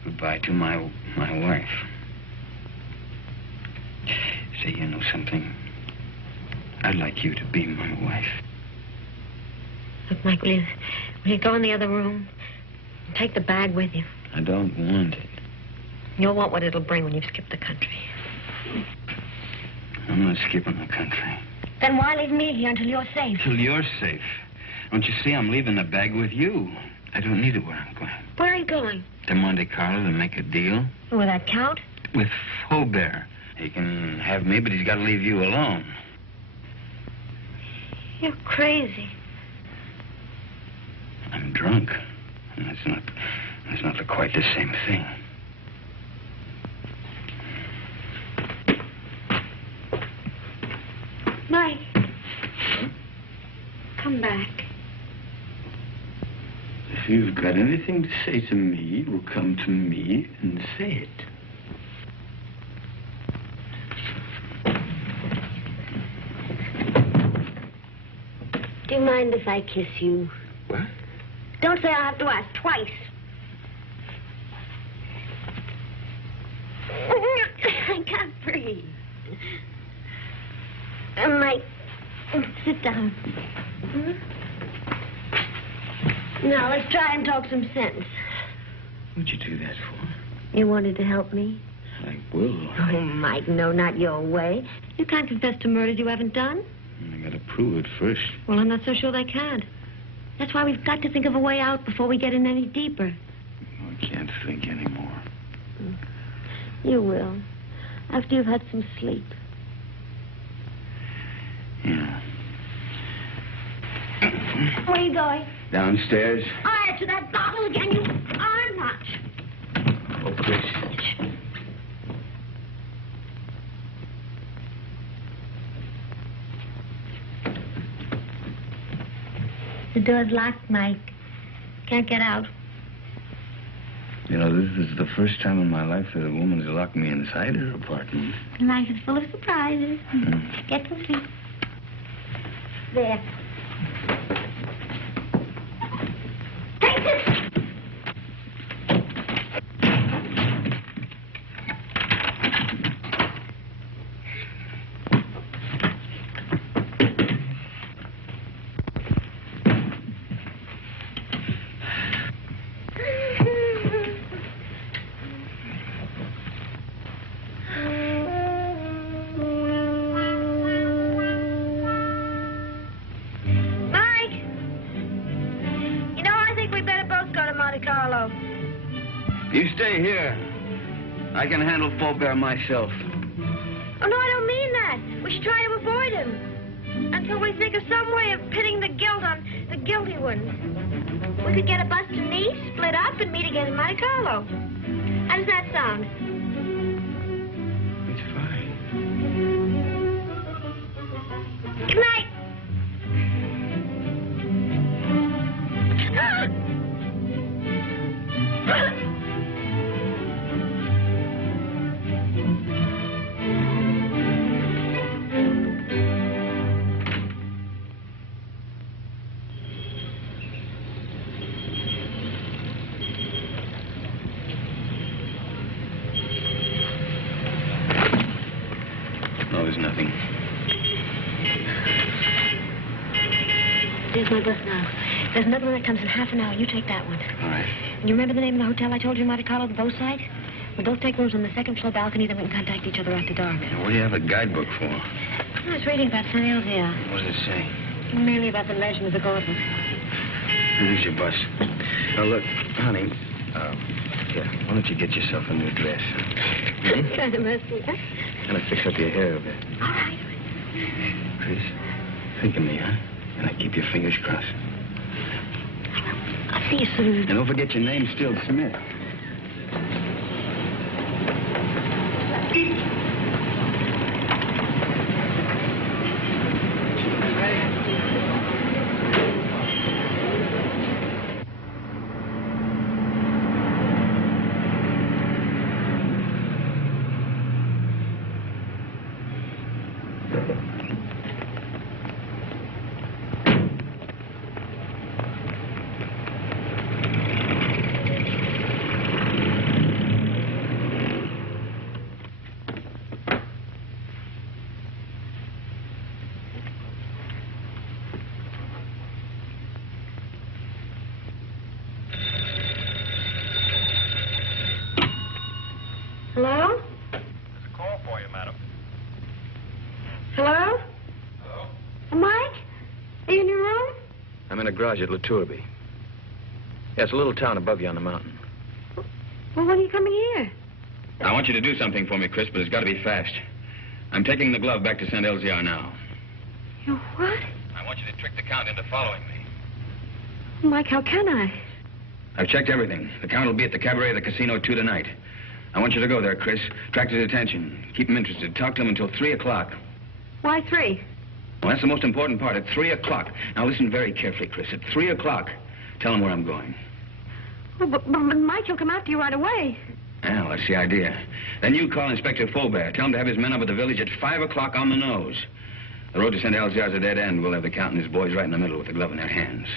Goodbye to my wife. Say, you know something? I'd like you to be my wife. Look, Mike, will you go in the other room? Take the bag with you. I don't want it. You'll want what it'll bring when you've skipped the country. I'm not skipping the country. Then why leave me here until you're safe? Till you're safe. Don't you see I'm leaving the bag with you? I don't need it where I'm going. Where are you going? To Monte Carlo to make a deal. Will that count? With Faubert. He can have me, but he's got to leave you alone. You're crazy. I'm drunk. And that's not quite the same thing. Mike. Come back. If you've got anything to say to me, well, come to me and say it. Do you mind if I kiss you? What? Don't say I'll have to ask twice. I can't breathe. Mike, sit down. Now, let's try and talk some sense. What'd you do that for? You wanted to help me? I will. Oh, Mike, no, not your way. You can't confess to murders you haven't done. I gotta prove it first. Well, I'm not so sure they can't. That's why we've got to think of a way out before we get in any deeper. I can't think anymore. You will. After you've had some sleep. Yeah. Where are you going? Downstairs. To that bottle again. You are not. Oh, Chris. The door's locked, Mike. Can't get out. You know, this is the first time in my life that a woman's locked me inside her apartment. Life is full of surprises. Get to sleep. There. Take this! You stay here. I can handle Faubert myself. Oh, no, I don't mean that. We should try to avoid him. Until we think of some way of pitting the guilt on the guilty ones. We could get a bus to Nice, split up, and meet again in Monte Carlo. How does that sound? It's fine. Good night. No, there's nothing. There's my bus now. There's another one that comes in half an hour. You take that one. All right. And you remember the name of the hotel I told you in Monte Carlo, the bow side? We'll both take rooms on the second floor balcony, then we can contact each other after dark. Now, what do you have a guidebook for? I was reading about St. Elzea. What does it say? Mainly about the legend of the gauntlet. Here's your bus. Now, look, honey, here, why don't you get yourself a new dress? Kind of messy, huh? And I fix up your hair a bit. All right. Chris, think of me, huh? And I keep your fingers crossed. I'll see you soon. And don't forget your name's still Smith. Hello? There's a call for you, madam. Hello? Hello? Mike? Are you in your room? I'm in a garage at La Tourby. Yeah, it's a little town above you on the mountain. Well, when are you coming here? I want you to do something for me, Chris, but it's got to be fast. I'm taking the glove back to St. Elzea now. You what? I want you to trick the Count into following me. Mike, how can I? I've checked everything. The Count will be at the cabaret of the casino 2 tonight. I want you to go there, Chris. Attract his attention. Keep him interested. Talk to him until 3 o'clock. Why 3? Well, that's the most important part. At 3 o'clock. Now, listen very carefully, Chris. At 3 o'clock, tell him where I'm going. Well, but Mike, he'll come after you right away. Well, that's the idea. Then you call Inspector Faubert. Tell him to have his men up at the village at 5 o'clock on the nose. The road to St. Elzea is a dead end. We'll have the Count and his boys right in the middle with the glove in their hands.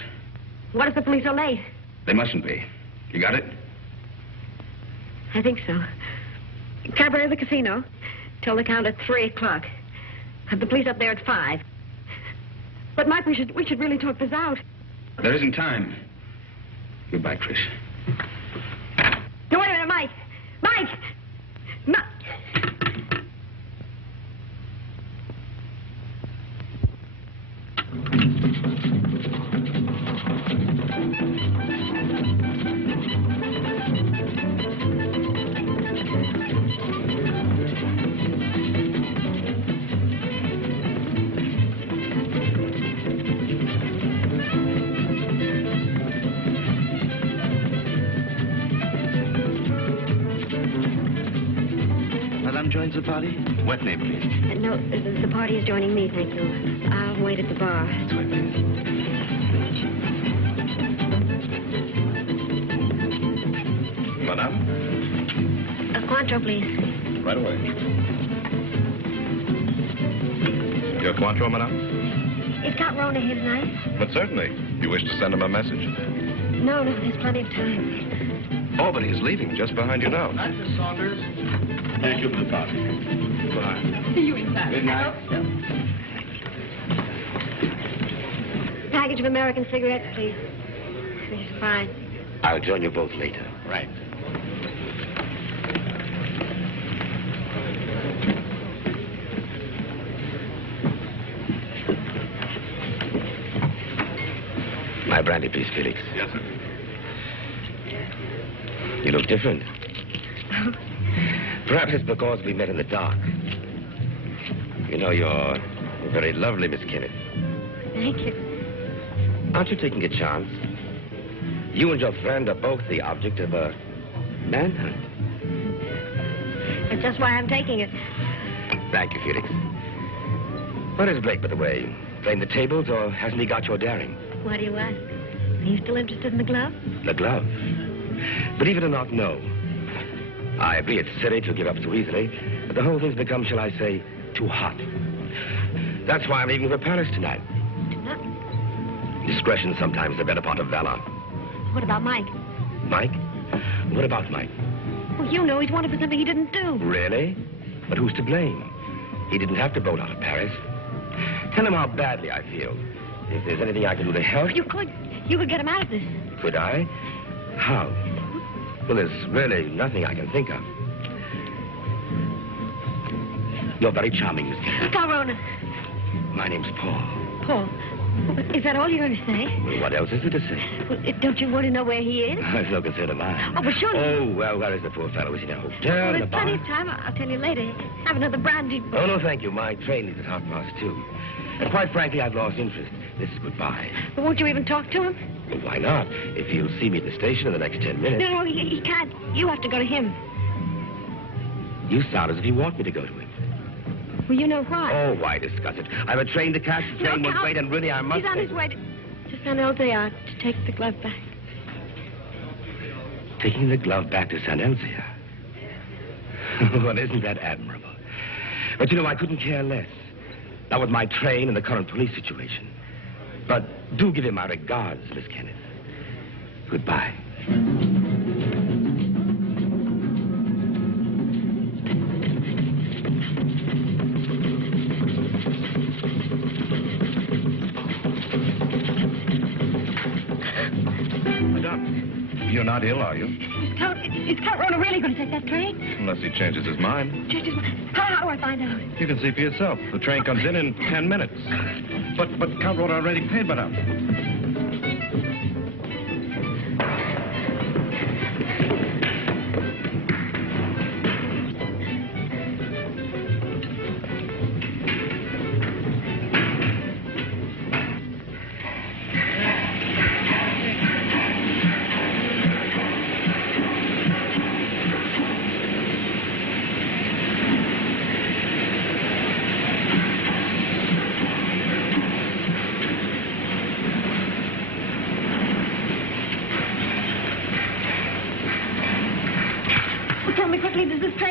What if the police are late? They mustn't be. You got it? I think so. Cabaret of the casino. Tell the Count at 3 o'clock. Have the police up there at 5. But, Mike, we should really talk this out. There isn't time. Goodbye, Chris. No, wait a minute, Mike. Mike! Joins the party? What name, please? No, the party is joining me, thank you. I'll wait at the bar. That's right, please. Madame? A Cointreau, please. Right away. Your Cointreau, madame? Is Count Rona here tonight? But certainly. You wish to send him a message? No, there's plenty of time. Oh, but he's leaving just behind you now. Night, Miss Saunders. Thank you for the party. See you inside. Good night. I hope so. Package of American cigarettes, please. This is fine. I'll join you both later. Right. My brandy, please, Felix. Yes, sir. You look different. Perhaps it's because we met in the dark. You know, you're very lovely, Miss Kenneth. Thank you. Aren't you taking a chance? You and your friend are both the object of a manhunt. That's just why I'm taking it. Thank you, Felix. Where is Blake, by the way? Playing the tables, or hasn't he got your daring? Why do you ask? Are you still interested in the glove? The glove? Believe it or not, no. I agree it's silly to give up so easily, but the whole thing's become, shall I say, too hot. That's why I'm leaving for Paris tonight. Tonight? Discretion sometimes the better part of valor. What about Mike? Mike? What about Mike? Well, you know he's wanted for something he didn't do. Really? But who's to blame? He didn't have to bolt out of Paris. Tell him how badly I feel. If there's anything I can do to help... You could get him out of this. Could I? How? Well, there's really nothing I can think of. You're very charming, Miss Kennedy. Corona. My name's Paul. Paul. Is that all you're going to say? Well, what else is there to say? Well, don't you want to know where he is? There's no concern of mine. Oh, but surely... Oh, well, where is the poor fellow? Is he in a hotel, well, in a there's bar? plenty of time. I'll tell you later. Have another brandy. Oh, no, thank you. My train leaves at 2:30. And quite frankly, I've lost interest. This is goodbye. But won't you even talk to him? Well, why not? If he'll see me at the station in the next 10 minutes. No, he can't. You have to go to him. You sound as if you want me to go to him. Well, you know why. Oh, why discuss it? I have a train to catch. The train won't wait, and really, I must... He's on his way to San Elzea to take the glove back. Taking the glove back to San Elzea? Well, isn't that admirable? But, you know, I couldn't care less. Not with my train and the current police situation. But do give him my regards, Miss Kenneth. Goodbye. Madame, you're not ill, are you? Is Count Rona really going to take that train? Unless he changes his mind. Changes my... How do I find out? You can see for yourself. The train comes in 10 minutes. But Count Rona already paid, madame.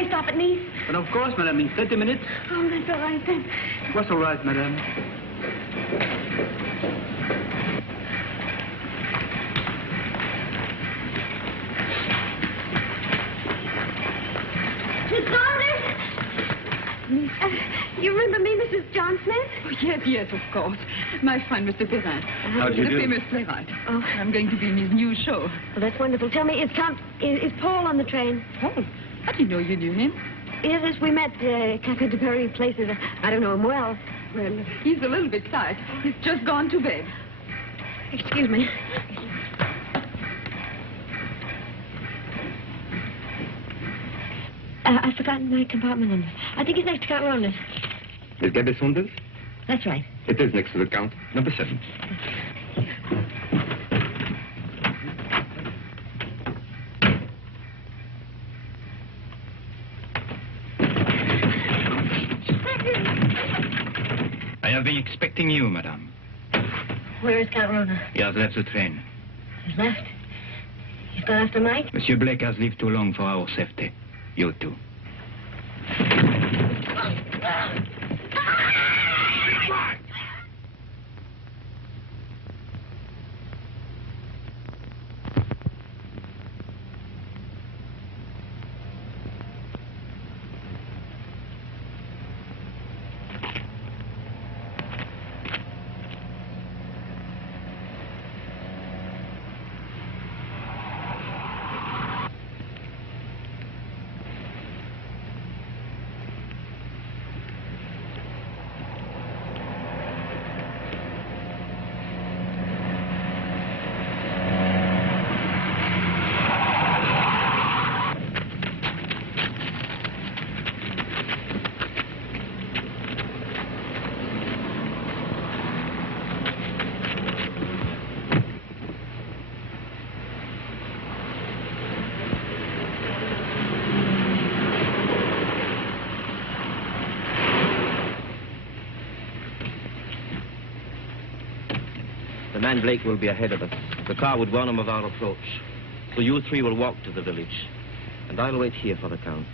Stop at Nice? But of course, madame, in 30 minutes. Oh, that's all right then. What's all right, madame? Miss Gordon? You remember me, Mrs. John Smith? Oh, yes, of course. My fine Mr. Perrin. How do you do? The famous playwright. Oh. I'm going to be in his new show. Well, that's wonderful. Tell me, is Paul on the train? Paul? I didn't know you knew him. Yes, we met Cafe de Paris places. I don't know him well. Well, he's a little bit tired. He's just gone to bed. Excuse me. I've forgotten my compartment number. I think it's next to Count Rona's. Is Gabby Saunders? That's right. It is next to the Count. Number 7. I have been expecting you, madame. Where is Count Rona? He has left the train. He's left? He's gone after Mike? Monsieur Blake has lived too long for our safety. You too. man Blake will be ahead of us. The car would warn him of our approach. So you three will walk to the village. And I'll wait here for the Count.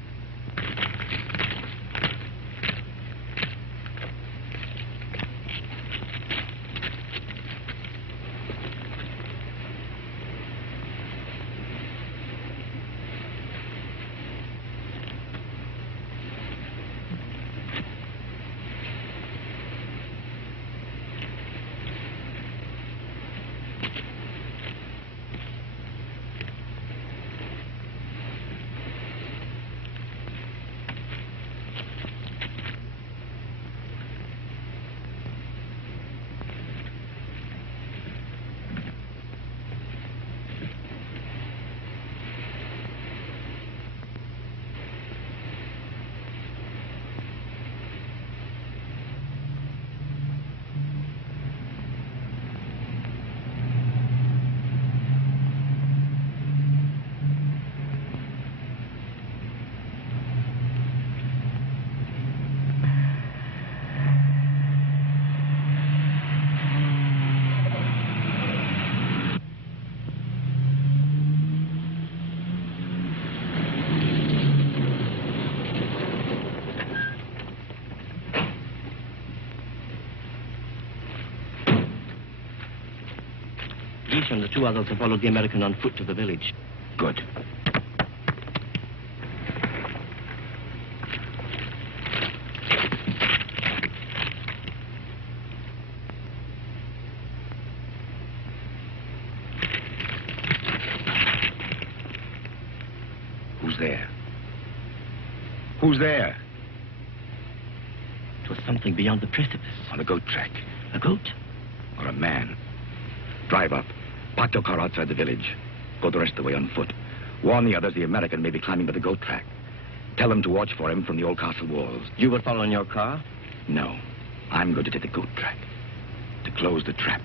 And the two others have followed the American on foot to the village. Good. Who's there? Who's there? It was something beyond the precipice. On the goat track. A goat? Or a man. Drive up. Park your car outside the village. Go the rest of the way on foot. Warn the others the American may be climbing to the goat track. Tell them to watch for him from the old castle walls. You will follow in your car? No. I'm going to take the goat track. To close the trap.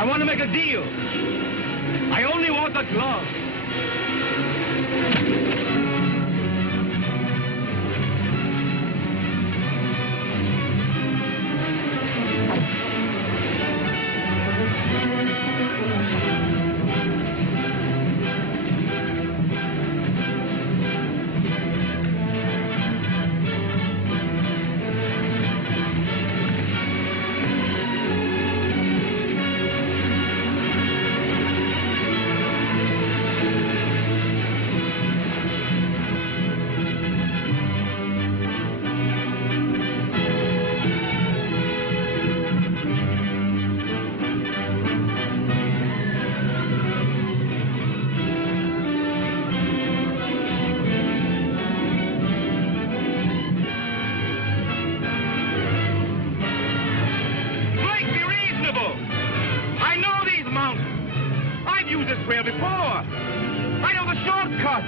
I want to make a deal. I only want the glove. trail before. I know the shortcut.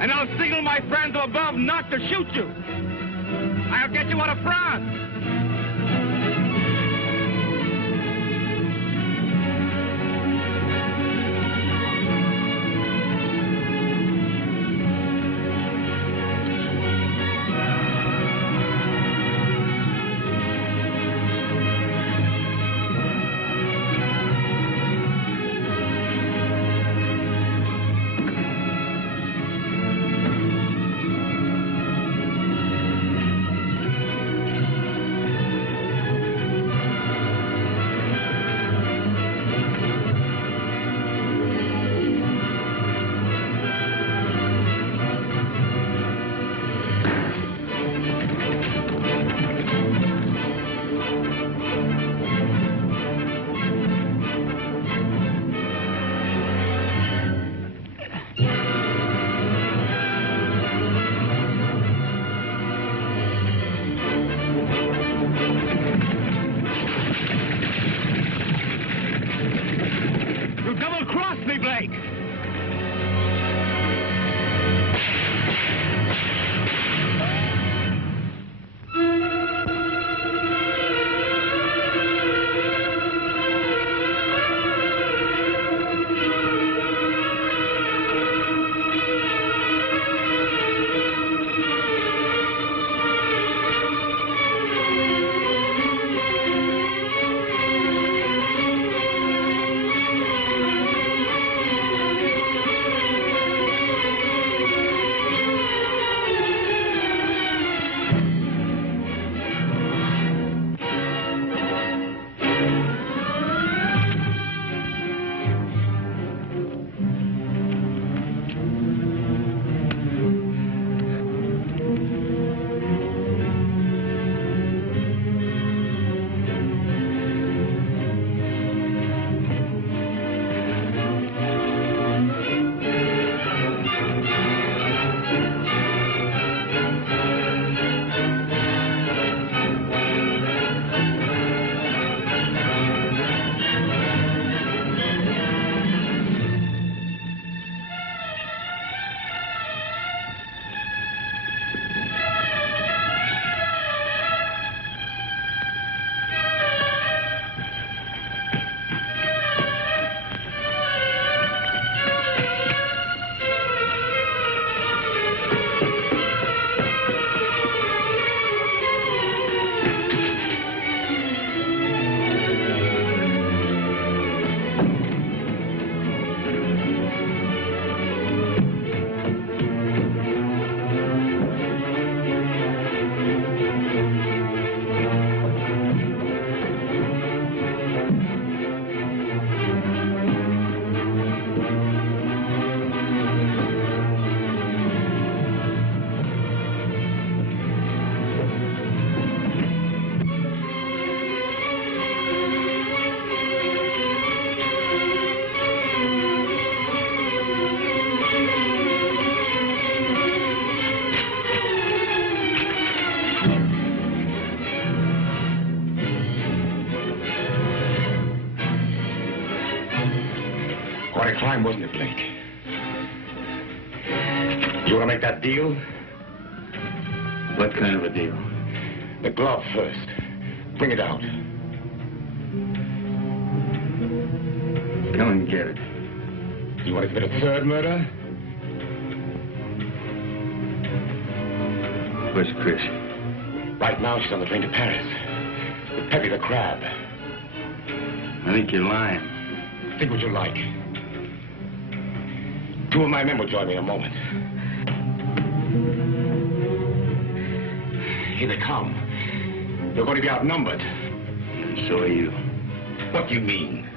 And I'll signal my friends above not to shoot you. I'll get you out of France. Quite a climb, wasn't it, Blake? You want to make that deal? What kind of a deal? The glove first. Bring it out. Come and get it. You want to commit a third murder? Where's Chris? Right now, she's on the train to Paris. With Peppy the crab. I think you're lying. Think what you like. Two of my men will join me in a moment. Here they come. You're going to be outnumbered. And so are you. What do you mean?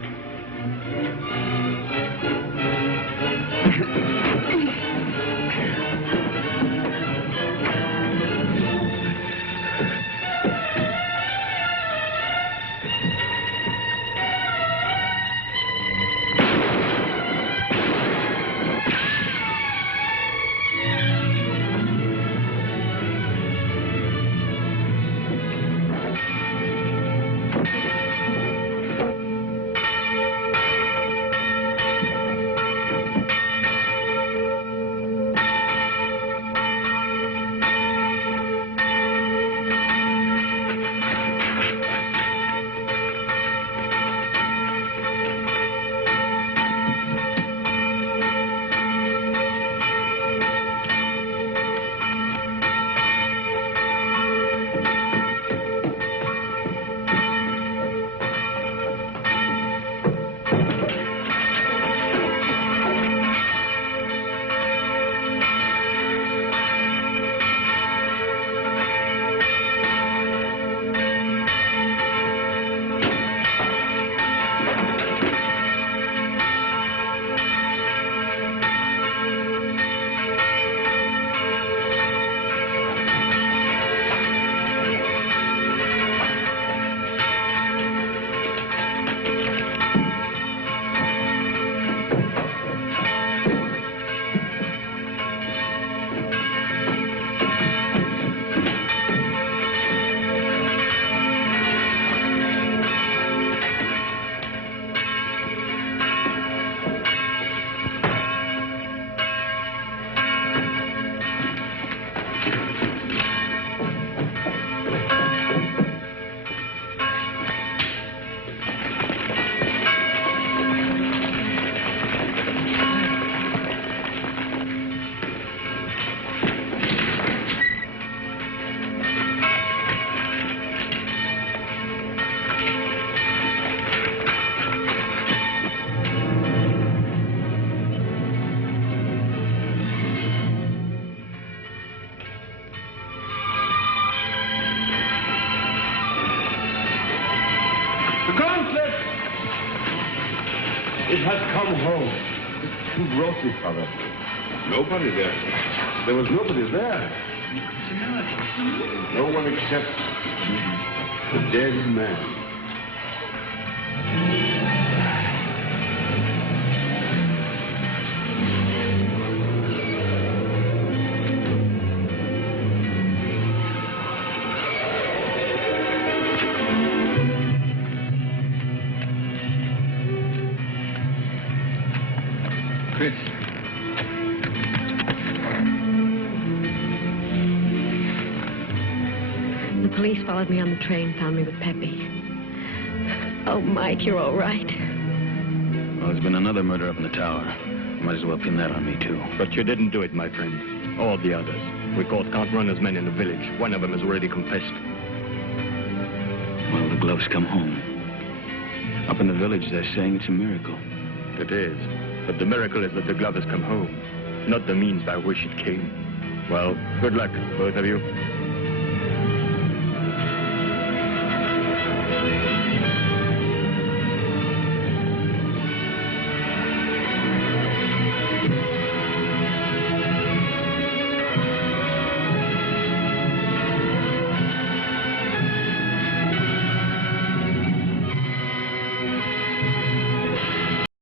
It has come home. Who brought it, Father? Nobody there. There was nobody there. No one except the dead man. Chris. The police followed me on the train, found me with Peppy. Oh, Mike, you're all right. Well, there's been another murder up in the tower. Might as well pin that on me, too. But you didn't do it, my friend. Or the others. We caught Count Runner's men in the village. One of them has already confessed. Well, the gloves come home. Up in the village, they're saying it's a miracle. It is. But the miracle is that the glove has come home, not the means by which it came. Well, good luck, both of you.